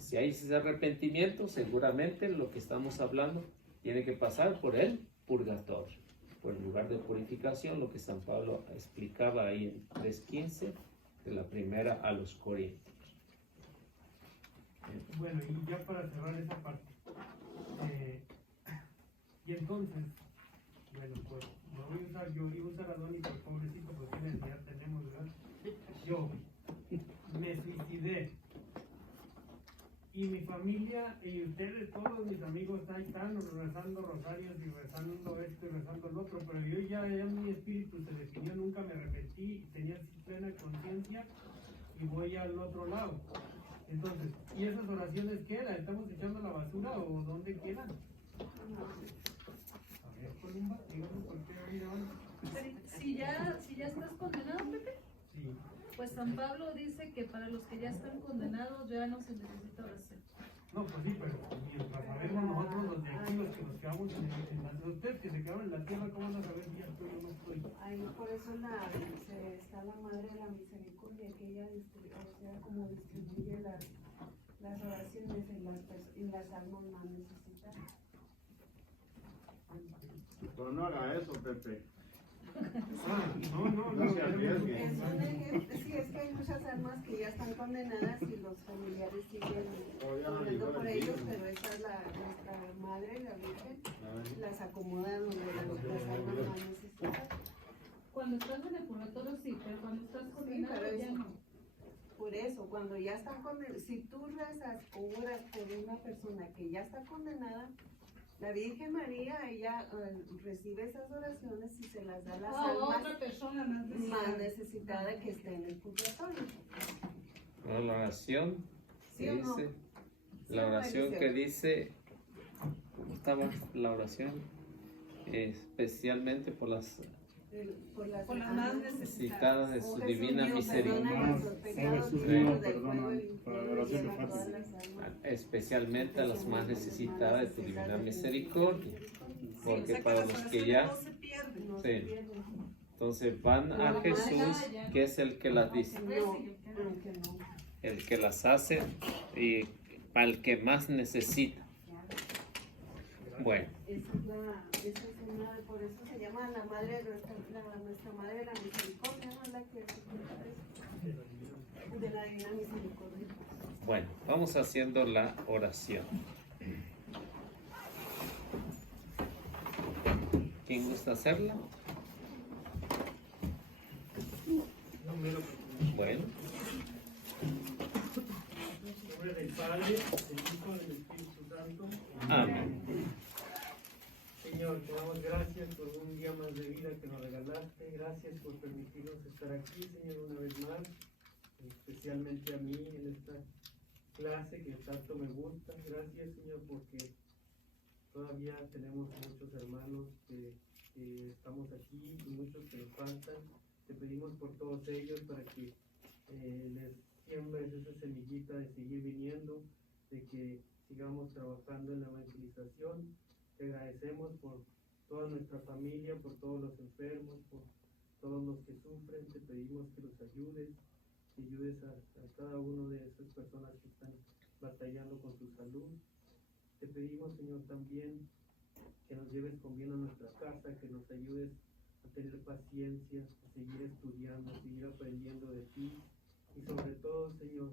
Si hay ese arrepentimiento, seguramente lo que estamos hablando tiene que pasar por el purgatorio, por el lugar de purificación, lo que San Pablo explicaba ahí en 3:15 de la primera a los Corintios. Bueno, y ya para cerrar esa parte, y entonces, bueno, pues yo iba a usar a Donny, por pobrecito, porque ya tenemos, ¿verdad? Yo me suicidé. Y mi familia y ustedes, todos mis amigos, ahí están rezando rosarios y rezando esto y rezando lo otro, pero yo ya mi espíritu se definió, nunca me arrepentí, tenía plena conciencia y voy al otro lado. Entonces, ¿y esas oraciones qué? ¿Las estamos echando a la basura o dónde quedan? A ver, Columba, dígame por qué ahí van. Si ya estás condenado, Pepe, Sí. pues San Pablo dice que para los que ya están condenados ya no se necesita oración. No, pues sí, pero mientras sabemos nosotros los de aquí, los que nos quedamos en la ustedes que se quedaron en la tierra, ¿cómo van a saber si ya estoy o no estoy? Ay, no, por eso está la Madre de la Misericordia, que ella como distribuye las oraciones en las almas más necesitadas. Pero no haga eso, Pepe. No se arriesgue. Es un ejemplo, sí, es que hay muchas almas que ya están condenadas y los familiares siguen orando por ellos, pero esa es nuestra Madre, la Virgen, las acomoda donde las almas más necesitan. Cuando estás en el purgatorio sí, pero cuando estás Sí, condenado pero ya eso, no. por eso, cuando ya están condenadas, si tú rezas o oras por una persona que ya está condenada, la Virgen María, ella recibe esas oraciones y se las da a las almas otra persona más necesitada que esté en el purgatorio. ¿No? La oración ¿Sí que o no? dice, ¿Sí la o no, oración Eliseo? que dice, ¿cómo estaba la oración? Especialmente por las Por las más necesitadas de su Oh, Jesús divina mío, misericordia. perdona nuestros pecados, Jesús líbranos mío, del perdona fuego del para la infierno y oración de lleva todas Fátima. las almas. Especialmente a las más necesitadas de tu divina misericordia, porque para los que ya, No sí, se pierden. entonces van a Jesús, que es el que las dice, No, aunque no. el que las hace y para el que más necesita. Bueno, Esa es una, por eso se llama la madre de nuestra Madre de la Misericordia, ¿no? La que de la Divina Misericordia. bueno, vamos haciendo la oración. ¿Quién gusta hacerla? Bueno, En nombre del Padre, del Hijo y del Espíritu Santo. amén. Señor, te damos gracias por un día más de vida que nos regalaste. Gracias por permitirnos estar aquí, Señor, una vez más. Especialmente a mí en esta clase que tanto me gusta. Gracias, Señor, porque todavía tenemos muchos hermanos que estamos aquí y muchos que nos faltan. Te pedimos por todos ellos para que les siembres esa semillita de seguir viniendo, de que sigamos trabajando en la evangelización. Te agradecemos por toda nuestra familia, por todos los enfermos, por todos los que sufren. Te pedimos que los ayudes, que ayudes a cada uno de esas personas que están batallando con su salud. Te pedimos, Señor, también que nos lleves con bien a nuestra casa, que nos ayudes a tener paciencia, a seguir estudiando, a seguir aprendiendo de ti y sobre todo, Señor,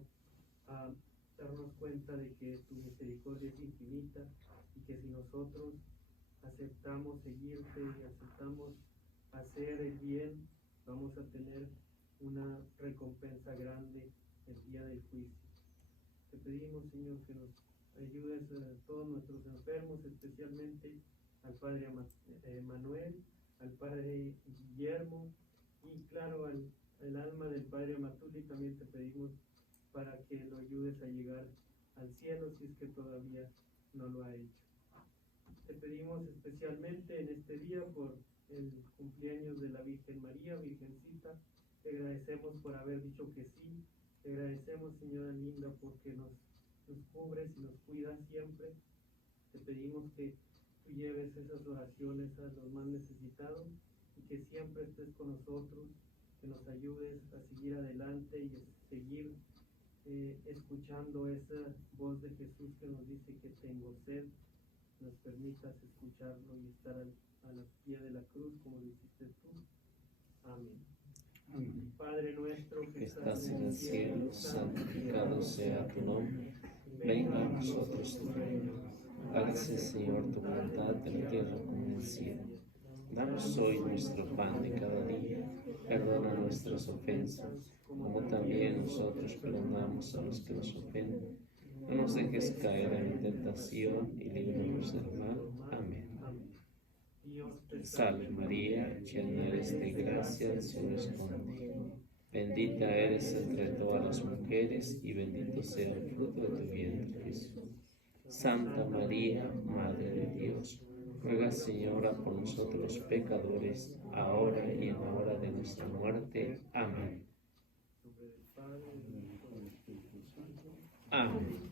a darnos cuenta de que tu misericordia es infinita y que si nosotros aceptamos seguirte y aceptamos hacer el bien, vamos a tener una recompensa grande el día del juicio. Te pedimos, Señor, que nos ayudes a todos nuestros enfermos, especialmente al Padre Manuel, al Padre Guillermo y claro al alma del Padre Matuli. También te pedimos para que lo ayudes a llegar al cielo si es que todavía no lo ha hecho. Te pedimos especialmente en este día por el cumpleaños de la Virgen María, Virgencita. Te agradecemos por haber dicho que sí Te agradecemos, señora linda, porque nos cubres y nos cuidas siempre. Te pedimos que tú lleves esas oraciones a los más necesitados y que siempre estés con nosotros, que nos ayudes a seguir adelante y a seguir escuchando esa voz de Jesús que nos dice que tengo sed. Nos permitas escucharlo y estar a los pies de la cruz como lo hiciste tú. Amén. Amén. Padre nuestro que estás en el cielo, santificado sea tu nombre. Venga a nosotros tu reino. Hágase, Señor, tu voluntad en la tierra como en el cielo. Danos hoy nuestro pan de cada día. Perdona nuestras ofensas, como también nosotros perdonamos a los que nos ofenden. No nos dejes caer en tentación y líbranos del mal. Amén. Salve María, llena eres de gracia, el Señor es contigo. Bendita eres entre todas las mujeres y bendito sea el fruto de tu vientre, Jesús. Santa María, Madre de Dios, ruega, Señora, por nosotros los pecadores, ahora y en la hora de nuestra muerte. Amén. Amén.